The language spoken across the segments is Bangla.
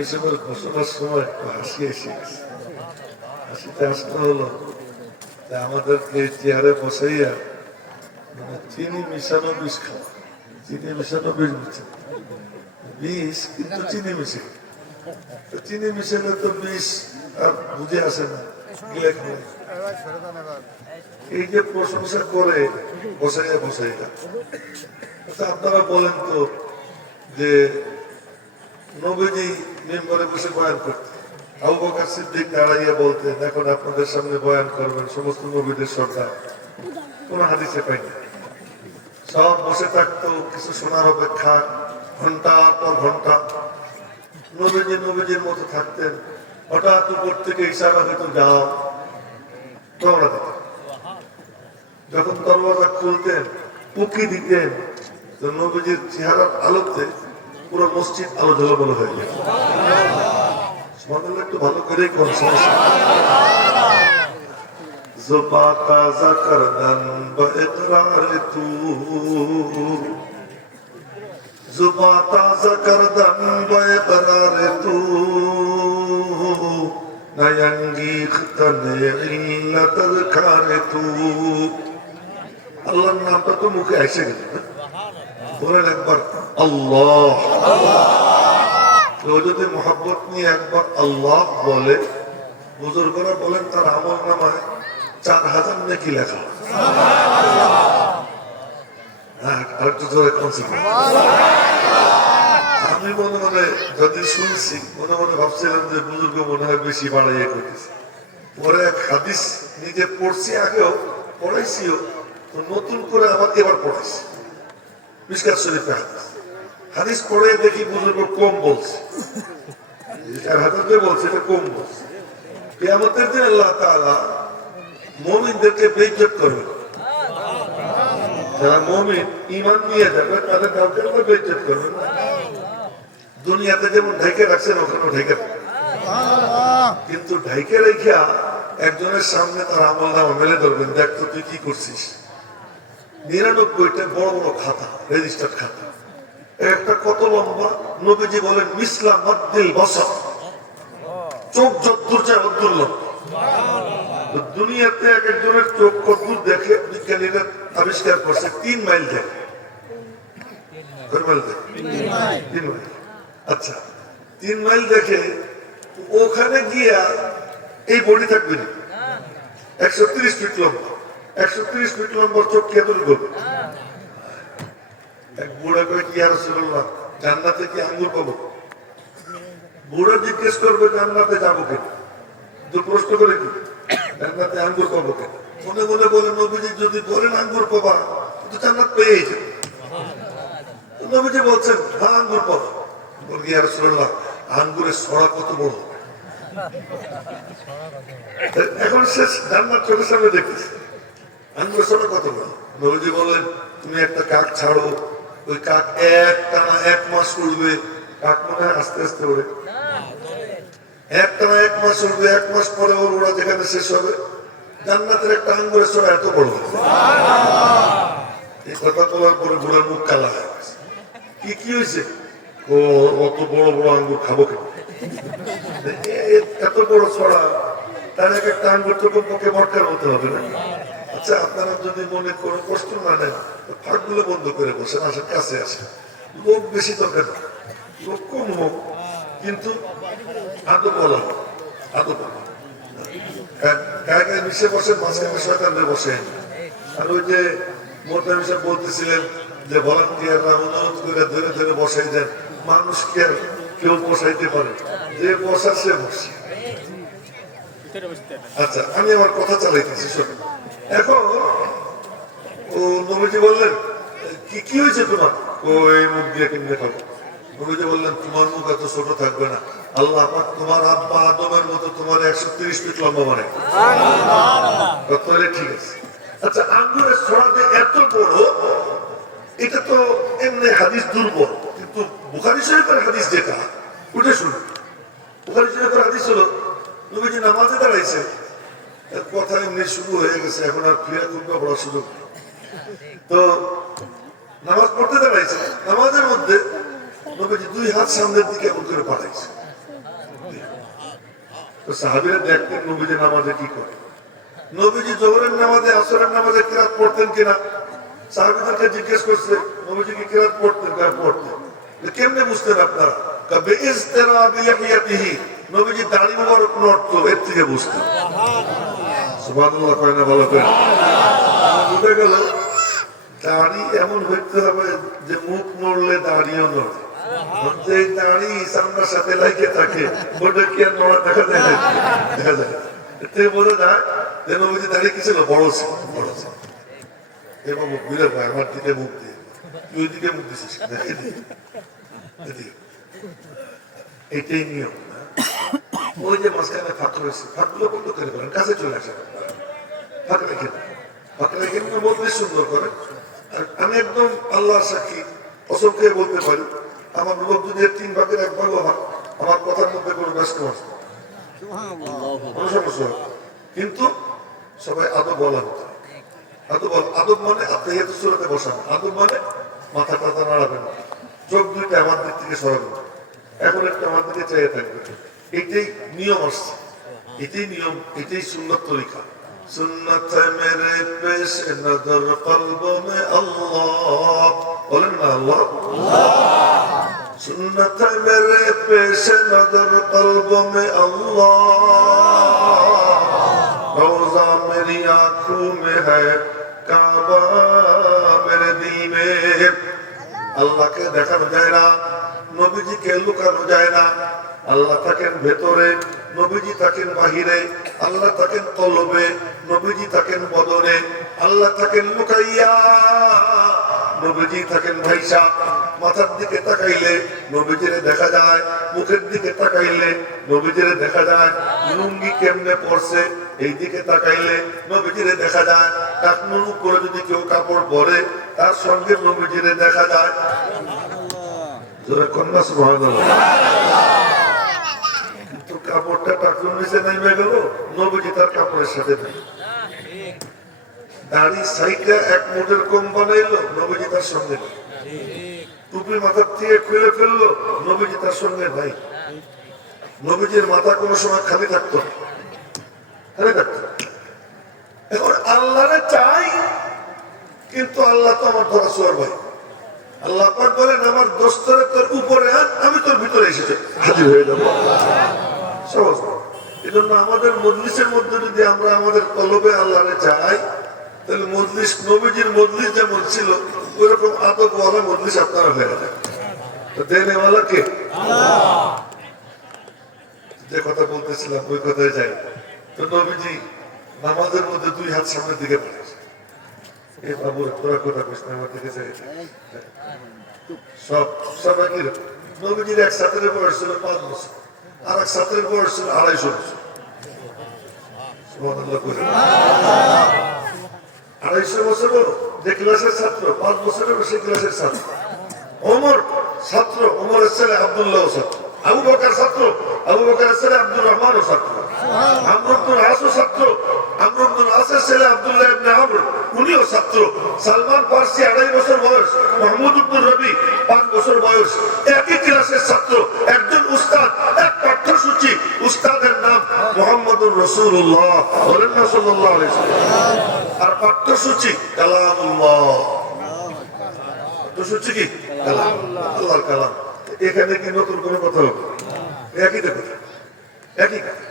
হিসেবের ঘোষণার সময় একটু হাসি এসে গেছে। হাসিতে আসতে হলো আমাদেরকে চেয়ারে বসাইয়া চিনি মিশানো বিষ খাওয়া, চিনি মিশানো বিষ বুঝছে, বিষ কিন্তু চিনি মিশে, চিনি মিশালে তো বিষ আর বুঝে আসে না। এই যে প্রশংসা করে বসাইয়া বসাইয়া, আচ্ছা আপনারা বলেন তো যে নবীজি মেম্বারে বসে বয়ান করতে, আবু বকর সিদ্দিক দাঁড়াইয়া বলতেন এখন আপনাদের সামনে বয়ান করবেন সমস্ত নবীদের সরকার, কোন হাদিসে পাইনি। সব বসে থাকতো কিছু শোনার অপেক্ষা, ঘন্টার পর ঘন্টা নবীজি নবীজির মতো থাকতেন। হঠাৎ উপর থেকে ইশারা হয়তো যাও, রওনা দিতেন। যখন দরওয়াজা খুলতেন উকি দিতেন তো নবীজির চেহারার আলোতে পুরো মসজিদ আলো ঝলমল হয়ে যেত। একটু ভালো করে কোন সমস্যা ज़ुबां ताज़ा करदन ब इक़रार तू, ज़ुबां ताज़ा करदन ब इक़रार तू, न यंगीख्तन इल्लत ज़कार तू। আল্লাহর নামটা তো মুখে এসে গেল, বলেন একবার আল্লাহ। কেউ যদি মোহাব্বত নিয়ে একবার আল্লাহ বলে, বুজুর্গরা বলেন তার আমল নামায় 4000 নেকি লেখা। আমি মনে মনে যদি শুনছি মনে মনে ভাবছিলাম যে বুজুর্গ মনে হয় বেশি বাড়াইয়া করতেছে। পরে এক হাদিস নিজে পড়ছি, আগেও পড়াইছিও, তো নতুন করে আমাকে এবার পড়াইছি। মিশকাত শরীফে হাদিস, হাদিস পড়ে দেখি বুজুর্গ কম বলছে, 4000 বলছে, এটা কম বলছে। কিয়ামতের দিন আল্লাহ তাআলা মুমিনদেরকে বেইজ্জত করবে। যারা মুমিন ঈমান নিয়ে যাবে তাদের কাউকে আল্লাহ বেইজ্জত করবে না। দুনিয়াতে যেমন ঢেকে রাখছেন ওখানে ঢেকে রাখবেন, কিন্তু ঢেকে রেখা একজনের সামনে তার আমলনামা মেলে ধরবেন, দেখ তো তুই কি করছিস। 99টা বড় বড় খাতা, রেজিস্টার্ড খাতা, একটা কত লম্বা, নবীজি বলেন মিসলা মাদ্দিল বসর, চোখ যদ্দূর যায় অদ্দূর লম্বা। দুনিয়াতে এক একজনের চোখ কদ্দূর দেখে, বিজ্ঞানীরা আবিষ্কার করছে 3 মাইল দেখে। 3 মাইল। আচ্ছা 3 মাইল দেখে, ওখানে গিয়া এই বডি থাকবে না, 130 ফিট লম্বা, 130 ফিট লম্বা চোখ কে তৈরি করবে? এক বুড়া করে কি আর রাসূলুল্লাহ জান্নাতে কি আঙ্গুর পাবো? বুড়া জিজ্ঞেস করবে জান্নাতে যাবো কেন? তো প্রশ্ন করে কি জান্নাতে আঙ্গুর পাবো কেন? মনে মনে বলে নবীজি যদি বলেন আঙ্গুর পাবা তো জান্নাত পেয়েই যাবে। নবীজি বলছেন হ্যাঁ আঙ্গুর পাবো। বলি ইয়া রাসূলুল্লাহ আঙ্গুরের ছড়া কত বড়? এখন শেষ জান্নাত চোখের সামনে দেখতেছে, আঙ্গুরের ছড়া কত বড়? নবীজি বলেন তুমি একটা কাক ছাড়ো, ওই কাক একটানা 1 মাস উড়বে। কাক মনে হয় আস্তে আস্তে ওড়ে, একটানা 1 মাস উড়বে, 1 মাস পরে ওর ওরা যেখানে শেষ হবে। জান্নাতের একটা আঙ্গুরের ছড়া এত বড়। এই কথা বলার পরে বুড়ার মুখ কালা হয়ে গেছে। কি হয়েছে? ও অত বড় বড় আঙ্গুর খাবো কেন? এত বড় ছড়া, তার এক একটা আঙ্গুর তো পক্ষে মটকার হতে হবে না? আচ্ছা আপনারা যদি মনে কোনো কষ্ট না নেন, ফাঁকগুলো বন্ধ করে বসেন, আসেন কাছে আসেন। লোক বেশি দরকার, লোক কম হোক, কিন্তু আদৌ বলা হোক, আদৌ বলা গায়ে গায়ে মিশে বসেন, মাঝখানে শয়তানদের বসে। আর ওই যে মোহতামিম সাহেব বলতেছিলেন যে ভলান্টিয়াররা অনুরোধ করে ধরে ধরে বসাই দেন, মানুষকে আর কেউ বসাইতে পারে, যে বসার সে বসে। আচ্ছা আমি আমার কথা চালাইতেছি, শোনো। এখন ও নবীজি বললেন কি হয়েছে তোমার? ওই মুখ দিয়ে কিনতে খাবো। নবীজি বললেন তোমার মুখ এত ছোট থাকবে না, আল্লাহ পাক তোমার আব্বা আদমের মতো তোমার 130 ফিট লম্বা বানাই। ঠিক আছে। আচ্ছা আঙ্গুরের ছড়া যে এত বড়, এটা তো এমনি হাদিস দুর্বল, কিন্তু বুখারী শরীফের হাদিস যেটা, ওটা শুনুন। বুখারী শরীফের হাদিস হলো নবীজি নামাজে দাঁড়াইছে, কথা এমনি শুরু হয়ে গেছে, এখন আর ক্রিয়া করবে বড় সুযোগ। তো নামাজ পড়তে হাত সামনের দিকে এমন করে পাঠাইছে। তো সাহাবীরা দেখতেন নবীজি নামাজে কি করে। নবীজি জোহরের নামাজে আসরের নামাজে কিরাত পড়তেন কিনা, সাহাবীদেরকে জিজ্ঞেস করছে নবীজি কি কিরাত পড়তেন? পড়তেন। কেমনে বুঝতেন আপনারা? কবে ইস্তেরা বিলাহিয়াতিহি, নবীজি দাড়ি মোবারক নড়তো, এর থেকে বুঝতেন। সুবহানাল্লাহ কয় না, ভালো করে বুঝে গেল। দাড়ি এমন হইতে হবে যে মুখ নড়লে দাড়িও নড়ে, যে দাড়ি সামনের সাথে লাগিয়ে থাকে ওটা কি আর নড়া দেখা যায় না? দেখা যায়। এতে বোঝা যায় যে নবীজি দাড়ি কি ছিল, বড় ছিল, বড় ছিল। এবং বুঝে ভাই আমার দিকে মুখ দিয়ে, তুই ওই দিকে মুখ দিছিস, এটাই নিয়ম। ওই যে মাঝখানে ফাঁক রয়েছে, ফাঁকগুলো বন্ধ করে করেন, কাছে চলে আসেন, ফাঁক রেখে দেন, ফাঁক রেখে বলতে সুন্দর করে। আমি একদম আল্লাহর সাক্ষী কসম খেয়ে বলতে পারি, আমার লোক যদি 3 ভাগের 1 ভাগও হয়, আমার কথার মধ্যে কোনো ব্যস্ত আছে, কোনো সমস্যা হবে। কিন্তু সবাই আদব বলা হতো। আদব মানে আপনি সুরাতে বসান, আদব মানে মাথা টাথা নাড়াবেন, চোখ দুইটা আমার দিক থেকে সরাবেন, এখন একটা আমার দিকে চেয়ে থাকবে। এটাই নিয়ম আসছে, এটাই নিয়ম, এটাই সুন্নত তরিকা। সুন্নত মেরে পেশ নজর কলব মে আল্লাহ, বলেন না আল্লাহ। সুন্নত মেরে পেশ নজর কলব মে আল্লাহ, রোজা মেরি आंखों में है काबा मेरे दिल में। আল্লাহকে দেখানো যায় না, নবীজিকে লুকানো যায় না। আল্লাহ থাকেন ভেতরে, নবীজি থাকেন বাহিরে। আল্লাহ থাকেন কলবে, নবীজি থাকেন বদনে। আল্লাহ থাকেন লুকাইয়া, নবীজি থাকেন ভাইসা। মাথার দিকে তাকাইলে নবীজিরে দেখা যায়, মুখের দিকে তাকাইলে নবীজিরে দেখা যায়। লুঙ্গি কেমনে পড়ছে এই দিকে তাকাইলে নবীজিরে দেখা যায়। টাকনুর উপরে যদি কেউ কাপড় পরে তার সঙ্গে নবীজিরে দেখা যায়। জোরে কন্যা সুবহানাল্লাহ। কিন্তু কাপড়টা টাকনুর নিচে নেমে গেল, নবীজি তার কাপড়ের সাথে নেই। দাড়ি সাইডটা 1 মুঠের কম বানাইলো, নবীজি তার সঙ্গে নেই। টুপি মাথার থেকে খুলে ফেললো, নবীজি তার সঙ্গে নাই। নবীজির মাথা কোনো সময় খালি থাকতো, খালি থাকতো। এখন আল্লাহরে চাই, কিন্তু আল্লাহ তো আমার ধরা ছোঁয়ার ভাই। আল্লাহ পাক বলেন আমার দোস্তরে তোর উপরে আন, আমি তোর ভিতরে এসেছি, হাজির হয়ে যাবো। সহজ। এই জন্য আমাদের মজলিসের মধ্যে যদি আমরা আমাদের কলবে আল্লাহরে চাই, তাহলে মজলিস নবীজির মজলিস যেমন ছিল ওইরকম আদবওয়ালা মজলিস আপনারা হয়ে যায়। তো দেনেওয়ালা কে? যে কথা বলতেছিলাম ওই কথায় যাই। তো নবীজি নামাজের মধ্যে 2 হাত সামনের দিকে বাড়াইছে। এই বাবু তোরা কথা কইস না, আমার দিকে যাই। সব একই রকম। নবীজির এক ছাত্রের বয়স ছিল 5 বছর, আর এক ছাত্রের বয়স ছিল 250 বছর। সুবহানাল্লাহ কইরা 250 বছরও যে ক্লাসের ছাত্র, 5 বছরেরও সে ক্লাসের ছাত্র। ওমর ছাত্র, ওমরের ছেলে আব্দুল্লাহ ছাত্র। আবু বকর ছাত্র, আবু বকরের ছেলে আব্দুর রহমান ছাত্র। আমর ইবনে আস ছাত্র, আমর ইবনে আসের ছেলে আব্দুল্লাহ ইবনে আমর, উনিও ছাত্র। সালমান ফারসি 2.5 বছর বয়স, মাহমুদ ইবনে রবি 5 বছর বয়স, একই ক্লাসের ছাত্র। একজন উস্তাদ, এক পাঠ্যসূচি, উস্তাদের নাম মুহাম্মদুর রাসূলুল্লাহ সাল্লাল্লাহু আলাইহি ওয়াসাল্লাম। আর পাঠ্যসূচি কালামুল্লাহ। পাঠ্যসূচি কি? কালামুল্লাহ, আল্লাহর কালাম। এখানে কি নতুন কোনো কথা হবে? একই কথা, একই কথা।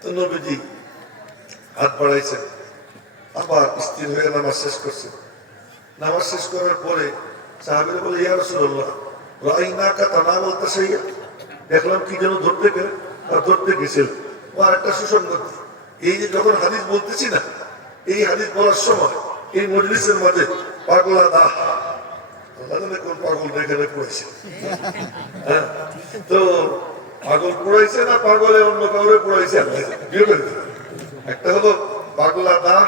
তো নবীজি হাত বাড়াইছেন, আবার স্থির হয়ে নামাজ শেষ করছেন। নামাজ শেষ করার পরে সাহাবীরা বলে ইয়া রাসূলুল্লাহ রাআইনাকা তানাওয়াল তাশাইয়া, দেখলাম কি যেন ধরতে গেলে আর ধরতে গেছিল। আর একটা সুসংগতি, এই যে যখন হাদিস বলতেছি না, এই হাদিস বলার সময় এই মজলিসের মাঝে পাগলা দা, আল্লাহ জানে কোন পাগল এখানে পড়েছে। হ্যাঁ, তো পাগল পড়াইছে না পাগলে অন্য কাউরে পড়াইছে? একটা হলো পাগলা দা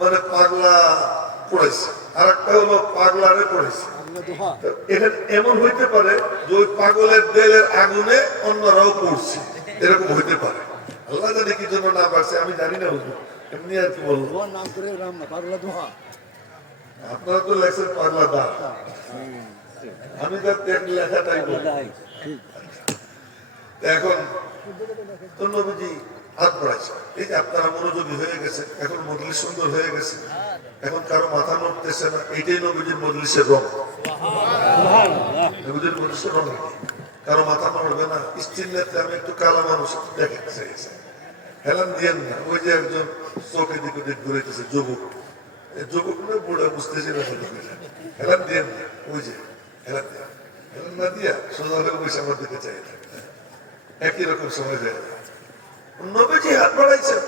মানে পাগলা পড়াইছে, আর একটা হলো পাগলারে পড়াইছে। এখানে এমন হইতে পারে যে ওই পাগলের দেলের আগুনে অন্যরাও পড়ছে, এরকম হইতে পারে। আল্লাহ জানে কি জন্য না পারছে, আমি জানি না। বুঝবো এমনি আর কি বলবো, আপনারা তো লেখছেন পাগলা দা, আমি তার লেখাটাই বলি। এখন তো নবীজি হাত বাড়াইছে, এই যে আপনারা মনোযোগী হয়ে গেছে, এখন মজলিস সুন্দর হয়ে গেছে, এখন কারো মাথা নড়তেছে না, এটাই নবীজির মজলিসের রং। নবীজির মজলিসের রং কারো মাথা নড়বে না। স্ত্রীর নেত্রে আমি একটু কালা মানুষ দেখতে চাইছি, হেলান দিয়েন না। ওই যে একজন চোখে দিকে দিক ঘুরেছে যুবক, যুবক না বুড়া বুঝতেছি না, হেলান দিয়েন না। ওই যে হেলান দেন, হেলান না দিয়া সোজা হলে ওই আমার দিকে চাই একই রকম সময় হয়ে যায়। নবীজি হাত বাড়াইছেন,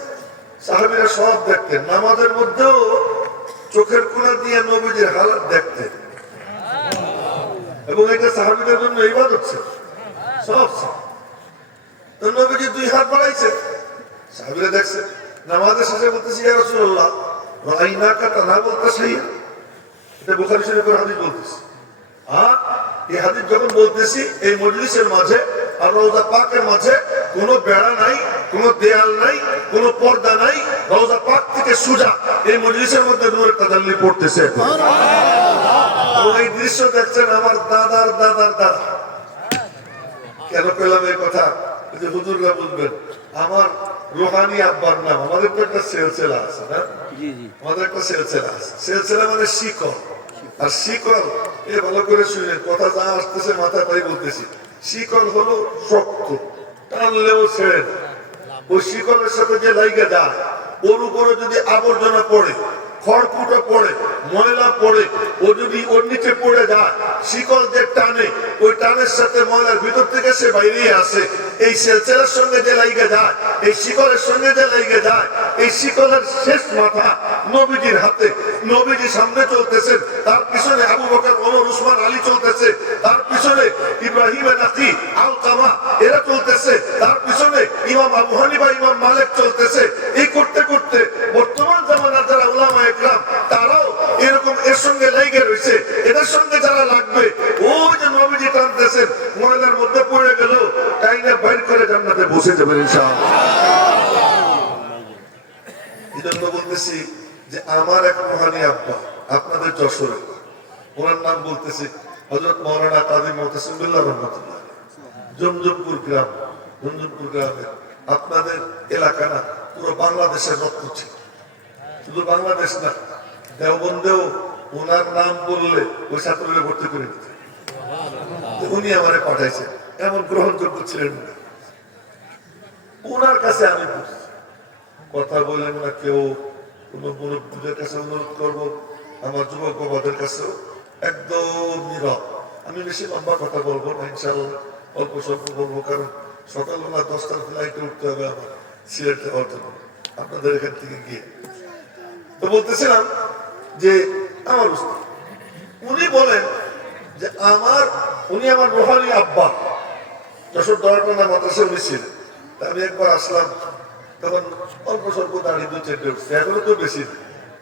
সাহাবীরা সব দেখতেন, নামাজের মধ্যেও চোখের কোণা দিয়ে নবীজির হালাত দেখতেন, এবং এটা সাহাবীদের জন্য ইবাদত ছিল সব। তো নবীজি দুই হাত বাড়াইছেন, সাহাবীরা দেখছেন। নামাজের শেষে বলতেছি, ইয়া রাসূলুল্লাহ রাআইনাকা তানাওয়াল তাশাইয়া, এটা বুখারী শরীফের হাদিস বলতেছি। আর এই হাদিস যখন বলতেছি, এই মজলিসের মাঝে আর রওজা পাকের মাঝে কোনো বেড়া নাই, কোনো দেয়াল নাই, কোনো পর্দা নাই, রওজা পাক থেকে সোজা এই মজলিসের মধ্যে নূরের তাজাল্লি পড়তেছে। এবং এই দৃশ্য দেখছেন আমার দাদার দাদার দাদা। কেন পেলাম এই কথা? যে হুজুররা বুঝবেন, আমার রোহানি আব্বার নাম, আমাদের তো একটা সিলসিলা আছে না, আমাদের একটা সিলসিলা আছে। সিলসিলা মানে শিকল, আর শিকল এ ভালো করে শুনে কথা যা আসতেছে মাথা তাই বলতেছি। শিকল হলো শক্ত, টানলেও ছেড়ে না। ওই শিকলের সাথে যে লাইগা যায়, ওর উপরে যদি আবর্জনা পড়ে, খড়কুটো পড়ে, ময়লা পড়ে, ও যদি ওর নিচে পড়ে যায়, শিকল যে টানে, ওই টানের সাথে ময়লার ভিতর থেকে সে বাইরে আসে। এই সিলসিলার সঙ্গে যে লাইগা যায়, এই শিকলের সঙ্গে যে লাইগা যায়, এই শিকলের শেষ মাথা নবীজির হাতে। নবীজি সামনে চলতেছেন, তার পিছনে আবু বকর, ওমর, উসমান, আলী চলতেছে, তার পিছনে ইব্রাহিম নাকি আলকামা এরা চলতেছে, তার পিছনে ইমাম আবু হানিফা, ইমাম মালিক চলতেছে। এই করতে করতে বর্তমান জামানার যারা উলামা একরাম, তারাও এরকম এর সঙ্গে লেগে রয়েছে। এদের সঙ্গে যারা লাগবে, ওই যে নবীজি টানতেছেন, ময়লার মধ্যে পড়ে গেল, টাইনে বাইর করে জান্নাতে বসে যাবেন ইনশাআল্লাহ। এই জন্য বলতেছি যে আমার এক রুহানি আব্বা আপনাদের যশোরে, ওনার নাম বলতেছি হযরত মাওলানা কাজী মুহতাসিম বিল্লাহ রহমাতুল্লাহ, জমজমপুর গ্রাম। জমজমপুর গ্রামে আপনাদের এলাকা না, পুরো বাংলাদেশের রক্ত ছিল। শুধু বাংলাদেশ না, দেওবন্দেও ওনার নাম বললে ওই ছাত্রকে ভর্তি করে দিতে। উনি আমারে পাঠাইছেন, এমন গ্রহণযোগ্য ছিলেন না। ওনার কাছে আমি কথা বলেন না কেউ, কোন মুরব্বীদের কাছে অনুরোধ করবো, আমার যুবক বাবাদের কাছেও একদম নীরব। আমি বেশি লম্বা কথা বলবো না ইনশাআল্লাহ, অল্প স্বল্প বলবো, কারণ সকালবেলা 10টার ফ্লাইটে উঠতে হবে আমার সিলেট যাওয়ার জন্য, আপনাদের এখান থেকে গিয়ে। তো বলতেছিলাম যে আমার উস্তাদ উনি বলেন যে উনি আমার রুহানি আব্বা, যশোর দরাটানা মাদ্রাসায় উনি ছিলেন। আমি একবার আসলাম, তখন অল্প স্বল্প দাড়ি 2-4টে উঠছে, এখনো তো বেশি,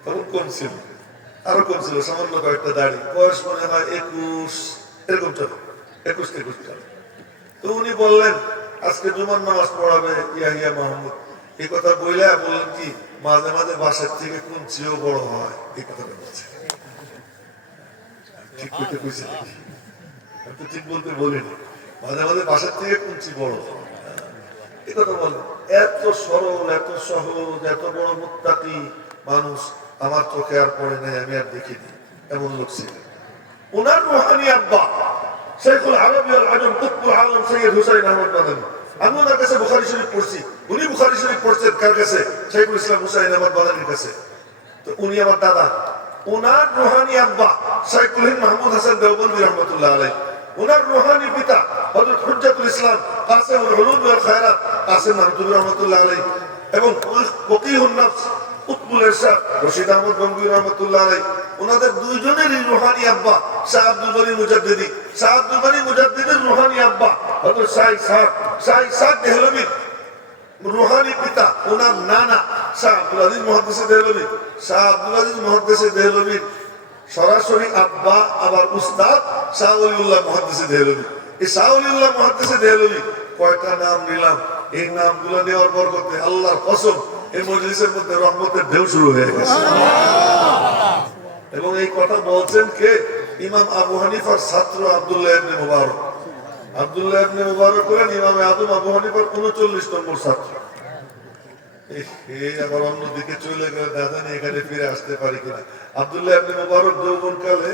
তখন কম ছিল, আরো কম ছিল, সামান্য কয়েকটা দাড়ি, বয়স মনে হয় 21 এরকম চলে, 21-23 চলে। তো উনি বললেন আজকে জুমার নামাজ পড়াবে ইয়াহিয়া মাহমুদ। এই কথা বললেন কি মাঝে মাঝে বাসার থেকে কুঞ্চিও বড় হয়, এই কথাটা বলছে। ঠিক করতে কইছে, আমি তো ঠিক বলতে বলিনি, মাঝে মাঝে বাসার থেকে কুঞ্চি বড় হয়, এই কথা বলে। এত সরল, এত সহজ, এত বড় মুত্তাকি মানুষ আমার চোখে আর পড়ে নাই, আমি আর দেখিনি, এমন লোক ছিলেন। ওনার রুহানি আব্বা শাইখুল আরবি ওয়াল আজম কুতুবুল আলম সৈয়দ হুসাইন আহমদ মাদানী, আমি ওনার কাছে বুখারী শরীফ পড়ছি, উনি বুখারী শরীফ পড়ছেন কার কাছে? শাইখুল ইসলাম হুসাইন আহমদ মাদানীর কাছে। তো উনি আমার দাদা। ওনার রুহানি আব্বা শাইখুল হিন্দ মাহমুদ হাসান দেওবন্দি রহমাতুল্লাহ আলাইহি, ওনার রুহানি পিতা হযরত হুজ্জাতুল ইসলাম কাসিমুল উলুম ওয়াল খায়রাত কাসিম মাহমুদ রহমাতুল্লাহ আলাইহি, এবং ফকিহুন নফস কুতুবুল ইরশাদ রশিদ আহমদ গঙ্গুই রহমাতুল্লাহ আলাইহি, ওনাদের দুইজনেরই রুহানি আব্বা শাহ আব্দুল গনি মুজাদ্দিদি। শাহ আব্দুল গনি মুজাদ্দিদের রুহানি আব্বা হযরত শাহ ইসহাক দেহলভী, রুহানি পিতা ওনার নানা শাহ আব্দুল আজিজ মুহাদ্দিস দেহলভী। শাহ আব্দুল আজিজ মুহাদ্দিস দেহলভীর সরাসরি আব্বা আবার উস্তাদ শাহ ওলিউল্লাহ মুহাদ্দিস দেহলভী। এই শাহ ওলিউল্লাহ মুহাদ্দিস দেহলভী কয়টা নাম নিলাম, এই নামগুলো নেওয়ার বরকতে আল্লাহর কসম এই মজলিসের মধ্যে রহমতের ঢেউ শুরু হয়ে গেছে। এবং এই কথা বলছেন কে? ইমাম আবু হানিফার ছাত্র আব্দুল্লাহ ইবনে মুবারক। আব্দুল্লাহ ইবনে মুবারক হলেন ইমামে আদম আবু হানিফার 39 নম্বর ছাত্র। আবার অন্যদিকে চলে গেলে দাদা নিয়ে এখানে ফিরে আসতে পারি কিনা। আব্দুল্লাহ ইবনে মুবারক যৌবনকালে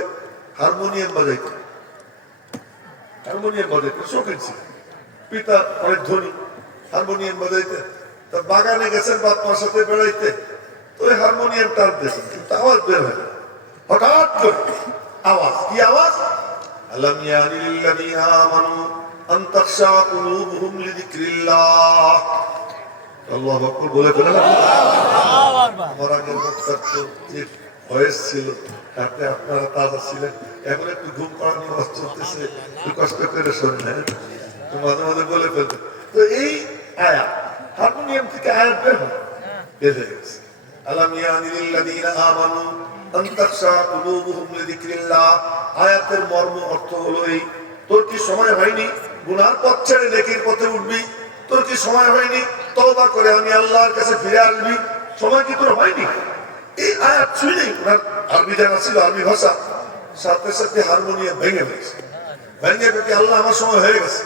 হারমোনিয়াম বাজাইতেন, শৌখিন ছিলেন। পিতা অনেক ধনী, হারমোনিয়াম বাজাইতেন। তা বাগানে গেছেন বাপ মার সাথে বেড়াইতে, তো ওই হারমোনিয়াম টানতেছেন, কিন্তু আওয়াজ বের হয় না। হঠাৎ করে আওয়াজ, কি আওয়াজ? আলাম ইয়ানি লিল্লাযীনা আমানু আন তাখশা কুলুবুহুম লিযিকরিল্লাহ। আল্লাহু আকবার বলে ফেলেন। আমার আগের বক্তার তো বয়স ছিল, তাতে আপনারা তাজা ছিলেন। এখন একটু ঘুম পাড়ার নিবাস চলতেছে, একটু কষ্ট করে শোনেন, মাঝে মাঝে বলে ফেলতেন। তো এই আয়াত হারমোনিয়াম থেকে আয়াত বের হয়, বের হয়ে গেছে। আলাম ইয়ানি লিল্লাযীনা আমানু আন তাখশা কুলুবুহুম লিযিকরিল্লাহ। আয়াতের মর্ম অর্থ হলো এই, তোর কি সময় হয়নি গুনার পথ ছেড়ে নেকির পথে উঠবি? তোর কি সময় হয়নি তওবা করে আমি আল্লাহর কাছে ফিরে আসবি? সময় কি তোর হয়নি? এই আয়াত শুনেই ওনার আরবি জানা ছিল, আরবি ভাষা, সাথে সাথে হারমোনিয়াম ভেঙে গেছে। ভেঙে গেছে আল্লাহ আমার সময় হয়ে গেছে।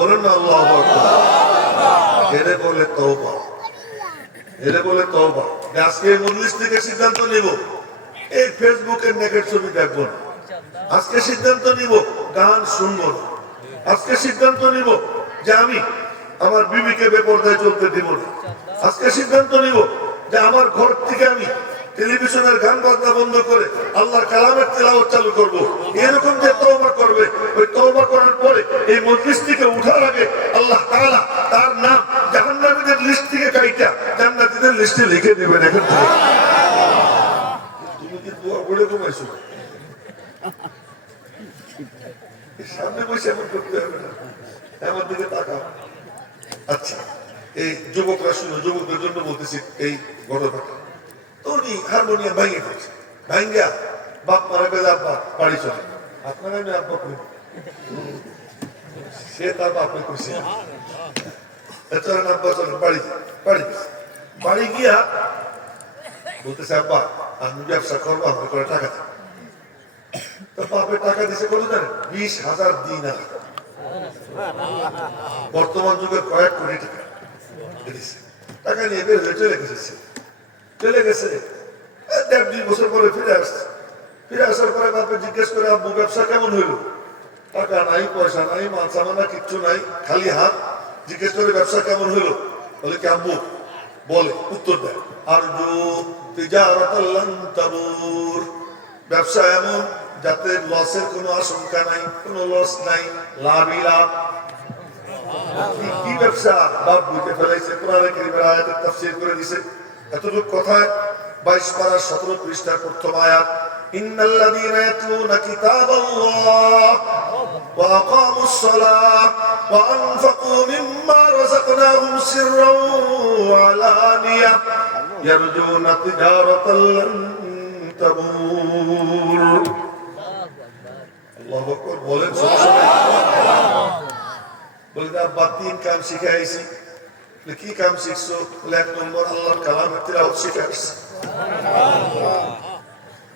বলেন না আল্লাহু আকবার। এরে বলে তওবা, এরে বলে তওবা। আজকে মজলিস থেকে সিদ্ধান্ত নিব এই ফেসবুকের নেকের ছবি দেখবো না। আজকে সিদ্ধান্ত নিব গান শুনবো না। আজকে সিদ্ধান্ত নিব যে আমি আমার বিবিকে বেপরদায় চলতে দিব না। আজকে সিদ্ধান্ত নিব যে আমার ঘর থেকে আমি টেলিভিশনের গান বাজনা বন্ধ করে আল্লাহর কালামের তেলাওয়াত চালু করব। এরকম যে তওবা করবে, ওই তওবা করার পরে এই মজলিস থেকে উঠার আগে আল্লাহ তাআলা তার নাম জাহান্নামীদের লিস্ট থেকে কাইটা জান্নাতীদের লিস্টে লিখে দিবেন। এখন তুমি কি দোয়া পড়ে ঘুমাইছো? সামনে বসে এমন করতে হবে না, আমার দিকে তাকাও। আচ্ছা, এই যুবকরা শুনো, যুবকদের জন্য বলতেছি এই ঘটনাটা। তো উনি হারমোনিয়াম ভাঙিয়ে ফেলছে, ভাঙ্গিয়া বাপ মারা গেলে আব্বা বাড়ি চলে। আপনারা আমি আব্বা করি, সে তার বাপে খুশি। চলেন আব্বা চলেন বাড়ি। বাড়ি বাড়ি গিয়া বলতেছে আব্বা আমি ব্যবসা করবো, আপনি করে টাকা দেন। তো বাপের টাকা দিছে কত জানেন? 20,000 দিনার, বর্তমান যুগের কয়েক কোটি টাকা দিছে। টাকা নিয়ে বের হয়ে চলে গেছে। চলে গেছে 1.5-2 বছর পরে ফিরে আসছে। ফিরে আসার পরে বাপে জিজ্ঞেস করে আব্বু ব্যবসা কেমন হইল? টাকা নাই, পয়সা নাই, মাল সামানা কিচ্ছু নাই, খালি হাত। জিজ্ঞেস করে ব্যবসা কেমন হইল? বলে কি আব্বু বলে উত্তর দেয় আরজু তিজারাতাল লান তাবুর। ব্যবসা এমন যাতে লসের কোনো আশঙ্কা নাই, কোনো লস নাই, লাভই লাভ। কি ব্যবসা? বাপ বুঝে ফেলাইছে, কোরআনে কারীমের আয়াতের তাফসীর করে দিয়েছে। এতটুকু কথায় 22 পারা 17 পৃষ্ঠার প্রথম আয়াত, ইন্নাল্লাযীনা ইয়াতলুনা কিতাবাল্লাহ ওয়া আকামুস সালাহ ওয়া আনফাকু মিম্মা রাযাকনাহুম সিররান ওয়া আলানিয়া ইয়ারজুনা তিজারাতাল লান তাবুর। আল্লাহু আকবার বলেন। বলে আব্বা 3 কাম শিখাইছি। কি কাম শিখছো? 1 নম্বর আল্লাহর কালামের তিলাওয়াত শিখে আসছি।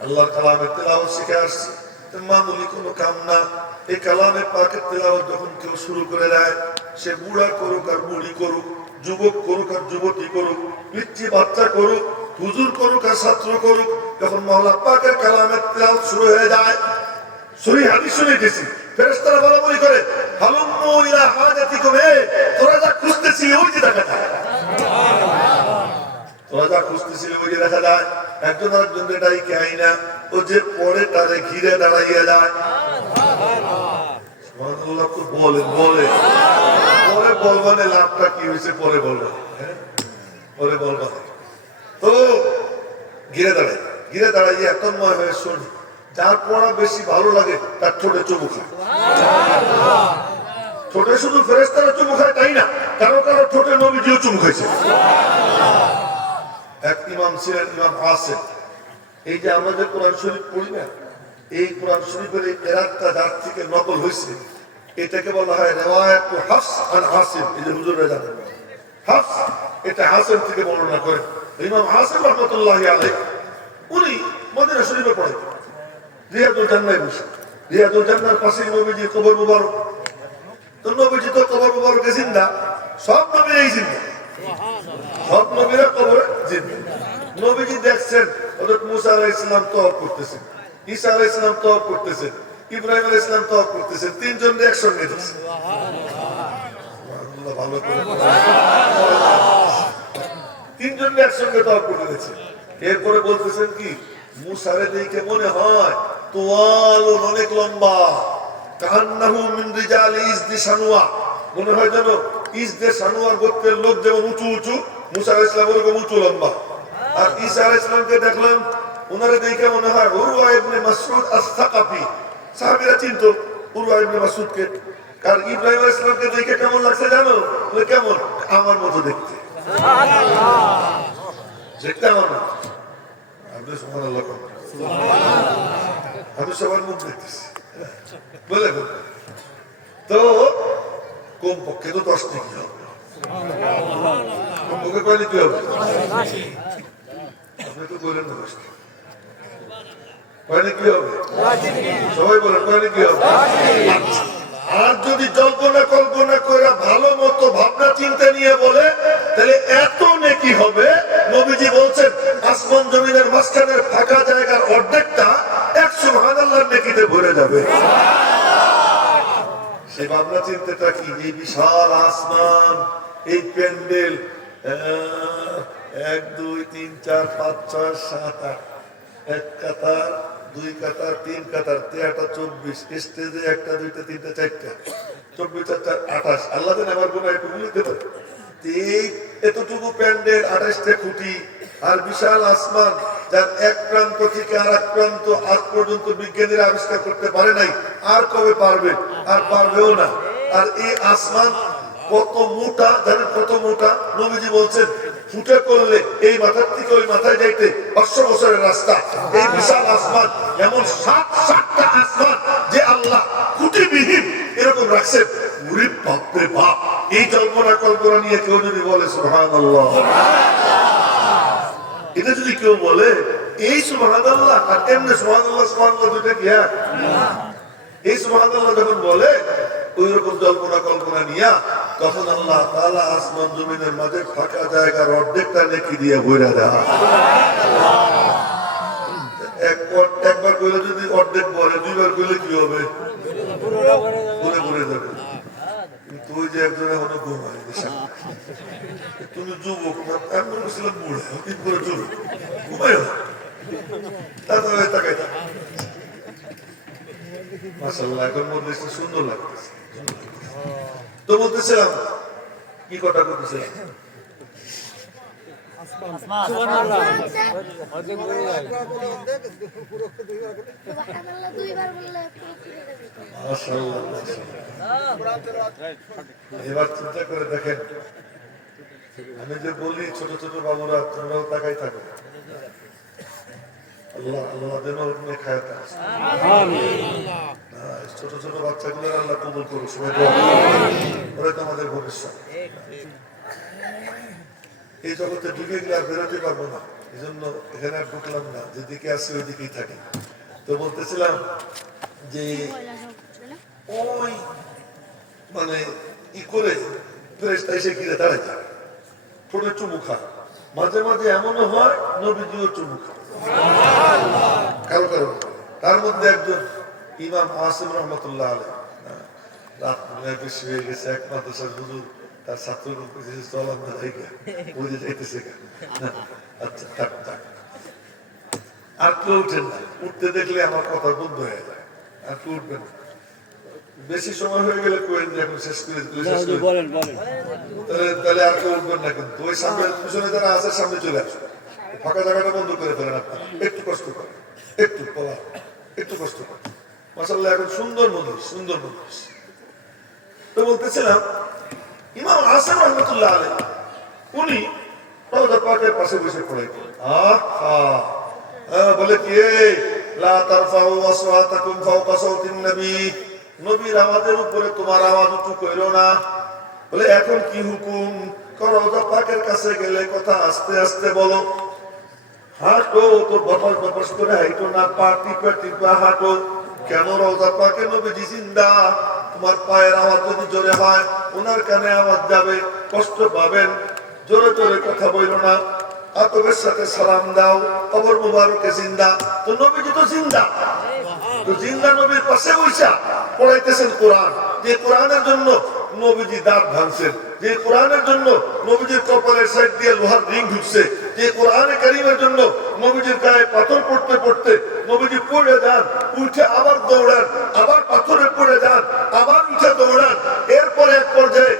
আল্লাহর কালামের তিলাওয়াত শিখে আসছি, মামুলি কোনো কাম না। এই কালামের পাকের তিলাওয়াত যখন কেউ শুরু করে দেয়, সে বুড়া করুক আর বুড়ি করুক, যুবক করুক আর যুবতী করুক, পিচ্চি বাচ্চা করুক, হুজুর করুক আর ছাত্র করুক, যখন মওলা পাকের কালামের তিলাওয়াত শুরু হয়ে যায়, সহিহ হাদিস শুনে গেছি, ফেরেশতারা বলাবলি করে হালুম্মু ইলা হাজাতিকুম, তোরা যা খুঁজতেছিলি ওই যে দেখা যায়। তোরা যা খুঁজতেছিলি ওই যে দেখা যায়। একজন আরেকজন এটাই খাই না, ও যে পরে তারে ঘিরে দাঁড়াইয়া যায়। সুবহানাল্লাহ। বলেন বলে পরে বলবানে লাভটা কি হয়েছে পরে বলবা, পরে বলবা। তো ঘিরে দাঁড়াই, ঘিরে দাঁড়াইয়া তন্ময় হয়ে শুনি। যার পড়া বেশি ভালো লাগে তার ঠোঁটে চুমু খায়। ঠোঁটে শুধু ফেরেশতারা চুমু খায় তাই না, কারো কারো ঠোঁটে নবীজিও চুমু খাইছে। এক ইমাম ছিলেন ইমাম আসিফ। এই যে আমরা যে কোরআন শরীফ পড়ি না, এই কোরআন শরীফের এই কেরাতটা যার থেকে নকল হয়েছে, এটাকে বলা হয় রিওয়ায়াত হাফস আন আসিফ। এই যে হুজুররা জানেন হাফস, এটা হাসান থেকে বর্ণনা করেন। ইমাম আসিফ রাহমাতুল্লাহি আলাইহি উনি মদিনা শরীফে পড়াইতেন রিয়াদুল জান্নায় বসে। রিয়াদুল জান্নার পাশেই নবীজির কবর মুবারক। তো নবীজি তো কবর মুবারকে জিন্দা, সব নবীরাই জিন্দা, সব নবীরা কবরে জিন্দা। নবীজি দেখছেন হযরত মুসা আলাইহিস সালাম তওয়াফ করতেছেন, ঈসা আলাইহিস সালাম তওয়াফ করতেছেন, ইব্রাহিম আলাইহিস সালাম তওয়াফ করতেছেন, তিনজন একসঙ্গে দেখছেন। সুবহানাল্লাহ, ভালো করে তিনজন একসঙ্গে তওয়াফ করতে দেখছেন। এরপরে বলতেছেন কি, মুসারে দেখে মনে হয় তোয়াল অনেক লম্বা, কান্নাহু মিন রিজাল ইজদি শানুয়া, মনে হয় যেন ইজদে শানুয়ার গোত্রের লোক যেমন উঁচু উঁচু, মুসা আলাইহিস সালাম ওরকম উঁচু লম্বা। আর ঈসা আলাইহিস সালামকে দেখলাম, ওনারে দেখে মনে হয় উরওয়া ইবনে মাসউদ আস-সাকাফি, সাহাবীরা চিনতো উরওয়া ইবনে মাসউদকে। আর ইব্রাহিম আলাইহিস সালামকে দেখে কেমন লাগছে জানো? বলে কেমন? আমার মতো দেখতে, দেখতে আমার মতো। আপনি সুবহানাল্লাহ, আমি সবার মুখ দেখতেছি বলে তো কমপক্ষে তো 10 কি হবে, কমপক্ষে কয়নি কি হবে? আপনি তো বললেন না 10 কয়নি কি হবে? সবাই বলেন কয়নি কি হবে? আর যদি কল্পনা করে ভালো মতো ভাবনা চিন্তা নিয়ে বলে তাহলে এত নেকি হবে। নবীজি বলছেন আসমান জমিনের মাঝখানের ফাঁকা জায়গার অর্ধেকটা 100 সুবহানাল্লাহর নেকিতে ভরে যাবে। সেই ভাবনা চিন্তাটা কি? এই বিশাল আসমান, এই প্যান্ডেল, 1 2 3 4 5 6 7 8, 1 কাতার 2 কাতার 3 কাতার 13টা 24, স্টেজে 1টা 2টা 3টা 4টা 24 4 4 28। আল্লাহ জানে আমার কোন একটু বলতে পারে এই এতটুকু প্যান্ডেল, 28টা খুঁটি, আর বিশাল আসমান যার এক প্রান্ত থেকে আর এক প্রান্ত আজ পর্যন্ত বিজ্ঞানীরা আবিষ্কার করতে পারে নাই, আর কবে পারবে? আর পারবেও না। আর এই আসমান কত মোটা জানেন? কত মোটা? নবীজি বলছেন ফুটে করলে এই মাথার থেকে ওই মাথায় যাইতে 500 বছরের রাস্তা। এই বিশাল আসমান এমন 7টা আসমান যে আল্লাহ খুঁটিবিহীন এরকম রাখছেন। ওরে বাপরে বাপ! এই কল্পনা নিয়ে কেউ যদি বলে সুবহানাল্লাহ, এটা যদি কেউ বলে এই সুবহানাল্লাহ আর এমনি সুবহানাল্লাহ দুইটা কি এক? এই সুবহানাল্লাহ যখন বলে ওই রকম কল্পনা নিয়ে, তখন আল্লাহ তাআলা আসমান জমিনের মাঝে ফাঁকা জায়গার অর্ধেকটা নেকি দিয়ে ভরে দেয়। একবার কইলে যদি অর্ধেক বলে, 2বার কইলে কি হবে? ভরে যাবে। তুই যে একজন এখনো ঘুমায়, তুমি যুবক না, আমি বলছিলাম বুড়ো, কিন্তু করে যুবক ঘুমায় তাহলে তাকাই থাক। মাশাআল্লাহ, এখন মজলিসটা সুন্দর লাগতেছে। তো বলতেছিলাম কি কথা বলতেছিলাম? এবার চিন্তা করে দেখেন, আমি যে বলি ছোট ছোট বাবুরা তোমরাও তাকাই থাকো, আল্লাহ আল্লাহ যেন ওখানে খায়াত আছে। ছোট ছোট বাচ্চাগুলো আল্লাহ কবুল করুক, সবাই ওরাই তো আমাদের ভবিষ্যৎ। এই জগতে ঢুকে গেলে আর বেরোতে পারবো না, এই জন্য এখানে আর ঢুকলাম না, যেদিকে আসছে ওই দিকেই থাকি। তো বলতেছিলাম যে ওই মানে ই করে ফেরেশতা এসে ঘিরে দাঁড়ায় যায়, ঠোঁটে চুমু খায়। মাঝে মাঝে এমনও হয় নবীজিও চুমু খায় কারো কারো। তার মধ্যে একজন ইমাম আসিম রহমতুল্লাহ আলাইহি, রাত বেশি হয়ে গেছে, এক মাদ্রাসার হুজুর তার ছাত্র চলার না জায়গা বুঝে যাইতেছে। আচ্ছা থাক থাক, আর কেউ উঠেন না, উঠতে দেখলে আমার কথা বন্ধ হয়ে যায়, আর কেউ উঠবেন না। বেশি সময় হয়ে গেলে কোয়েন যে এখন শেষ করে তাহলে আর কেউ উঠবেন না। কিন্তু ওই সামনে পিছনে যারা আছে সামনে চলে আসবে, ফাঁকা জায়গাটা বন্ধ করে ফেলেন আপনারা। একটু কষ্ট করেন, একটু কষ্ট করেন। মাশাআল্লাহ, এখন সুন্দর মজলিস, সুন্দর মজলিস। তো বলতেছিলাম ইমাম আসিম রহমতুল্লাহ আলাইহি উনি রওজা পাকের পাশে বসে পড়াইতেন। বলে কি লা তারফাউ আসওয়াতাকুম ফাওকা সাওতিন নবী, নবীর আওয়াজের উপরে তোমার আওয়াজ উঁচু কইরো না। বলে এখন কি হুকুম? রওজা পাকের কাছে গেলে কথা আস্তে আস্তে বলো। হাঁটো, তো বাপাস বাপাস করে হাঁটো না, পা টিপা টিপা হাঁটো। কেন? রওজা পাকে নবীজি জিন্দা। তোমার পায়ের আওয়াজ যদি জোরে হয়, ওনার কানে আওয়াজ যাবে, কষ্ট পাবেন। জোরে জোরে কথা বইল না, আতবের সাথে সালাম দাও। কবর মুবারকে জিন্দা, তো নবীজি তো জিন্দা। তো জিন্দা নবীর পাশে বৈশা পড়াইতেছেন কোরআন। যে কোরআনের জন্য নবীজি দাঁত ভাঙছেন, যে কোরআনের জন্য নবীজির কপালের সাইড দিয়ে লোহার রিং ঢুকছে, যে কোরআনে কারীমের জন্য নবীজির গায়ে পাথর পড়তে পড়তে নবীজি পড়ে যান, উঠে আবার দৌড়ান, আবার পাথরে পড়ে যান, আবার উঠে দৌড়ান। এরপরে এক পর্যায়ে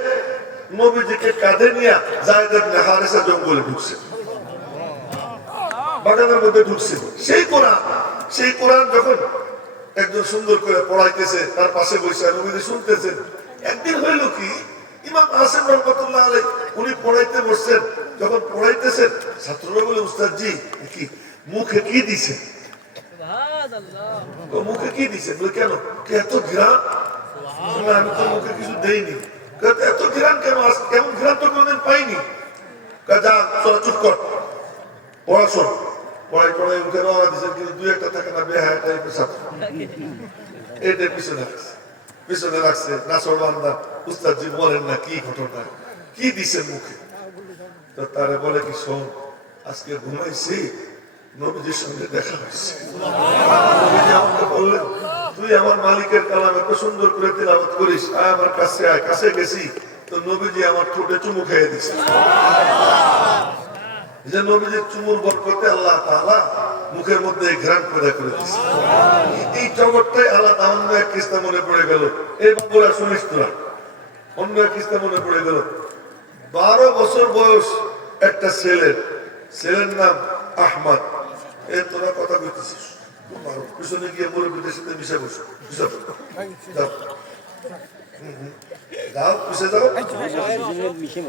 নবীজিকে কাঁধে নিয়ে যায়েদ ইবনে হারেসা জঙ্গলে ঢুকছে, বাগানের মধ্যে ঢুকছে। সেই কোরআন যখন একজন সুন্দর করে পড়াইতেছে, তার পাশে বসে নবীজি শুনতেছেন। একদিন হইল কি, ইমাম আসেম রহমাতুল্লাহ আলাইহি উনি পড়াইতে বসছেন। যখন পড়াইতেছেন, ছাত্ররা বলে, উস্তাদজি কি মুখে কি দিছে? মুখে কি দিছে? বলে কেন? এত ঘৃণা? আমি তো মুখে কিছু দেইনি। এত ঘৃণা কেন? কেমন ঘৃণা তো কোনদিন পাইনি। যা তোরা চুপ কর, পড়াশোনা। পড়াই পড়াই উঠে রওনা দিচ্ছেন, কিন্তু দুই একটা থাকে না বেহায়া টাইপের ছাত্র, এটা পিছনে রাখছে নাসর বান্দা। উস্তাদজি বলেন না কি ঘটনা, কি দিছে মুখে? তো তারা বলে কি, শোন, আজকে ঘুমাইছি, নবীজির সঙ্গে দেখা হয়েছে। নবীজি আমাকে বললেন, তুই আমার মালিকের কালাম এত সুন্দর করে তেলাওয়াত করিস, আয় আমার কাছে আয়। কাছে গেছি তো নবীজি আমার ঠোঁটে চুমু খেয়ে দিছে। যে নবীজির চুমুর বরকতে আল্লাহ তাআলা মুখের মধ্যে ঘ্রাণ পয়দা করে দিয়েছে। এই জগৎটাই আলাদা। অন্য এক কিস্তা মনে পড়ে গেল, এই বাবুরা শুনিস তোরা, অন্য এক কিস্তা মনে পড়ে গেল। 12 বছর বয়স একটা ছেলের নাম আহমদ। তোরা কথা কইতেছিস, পিছনে গিয়ে মুরব্বীদের সাথে মিশে বসো, যাও পিছিয়ে যাও, মিশে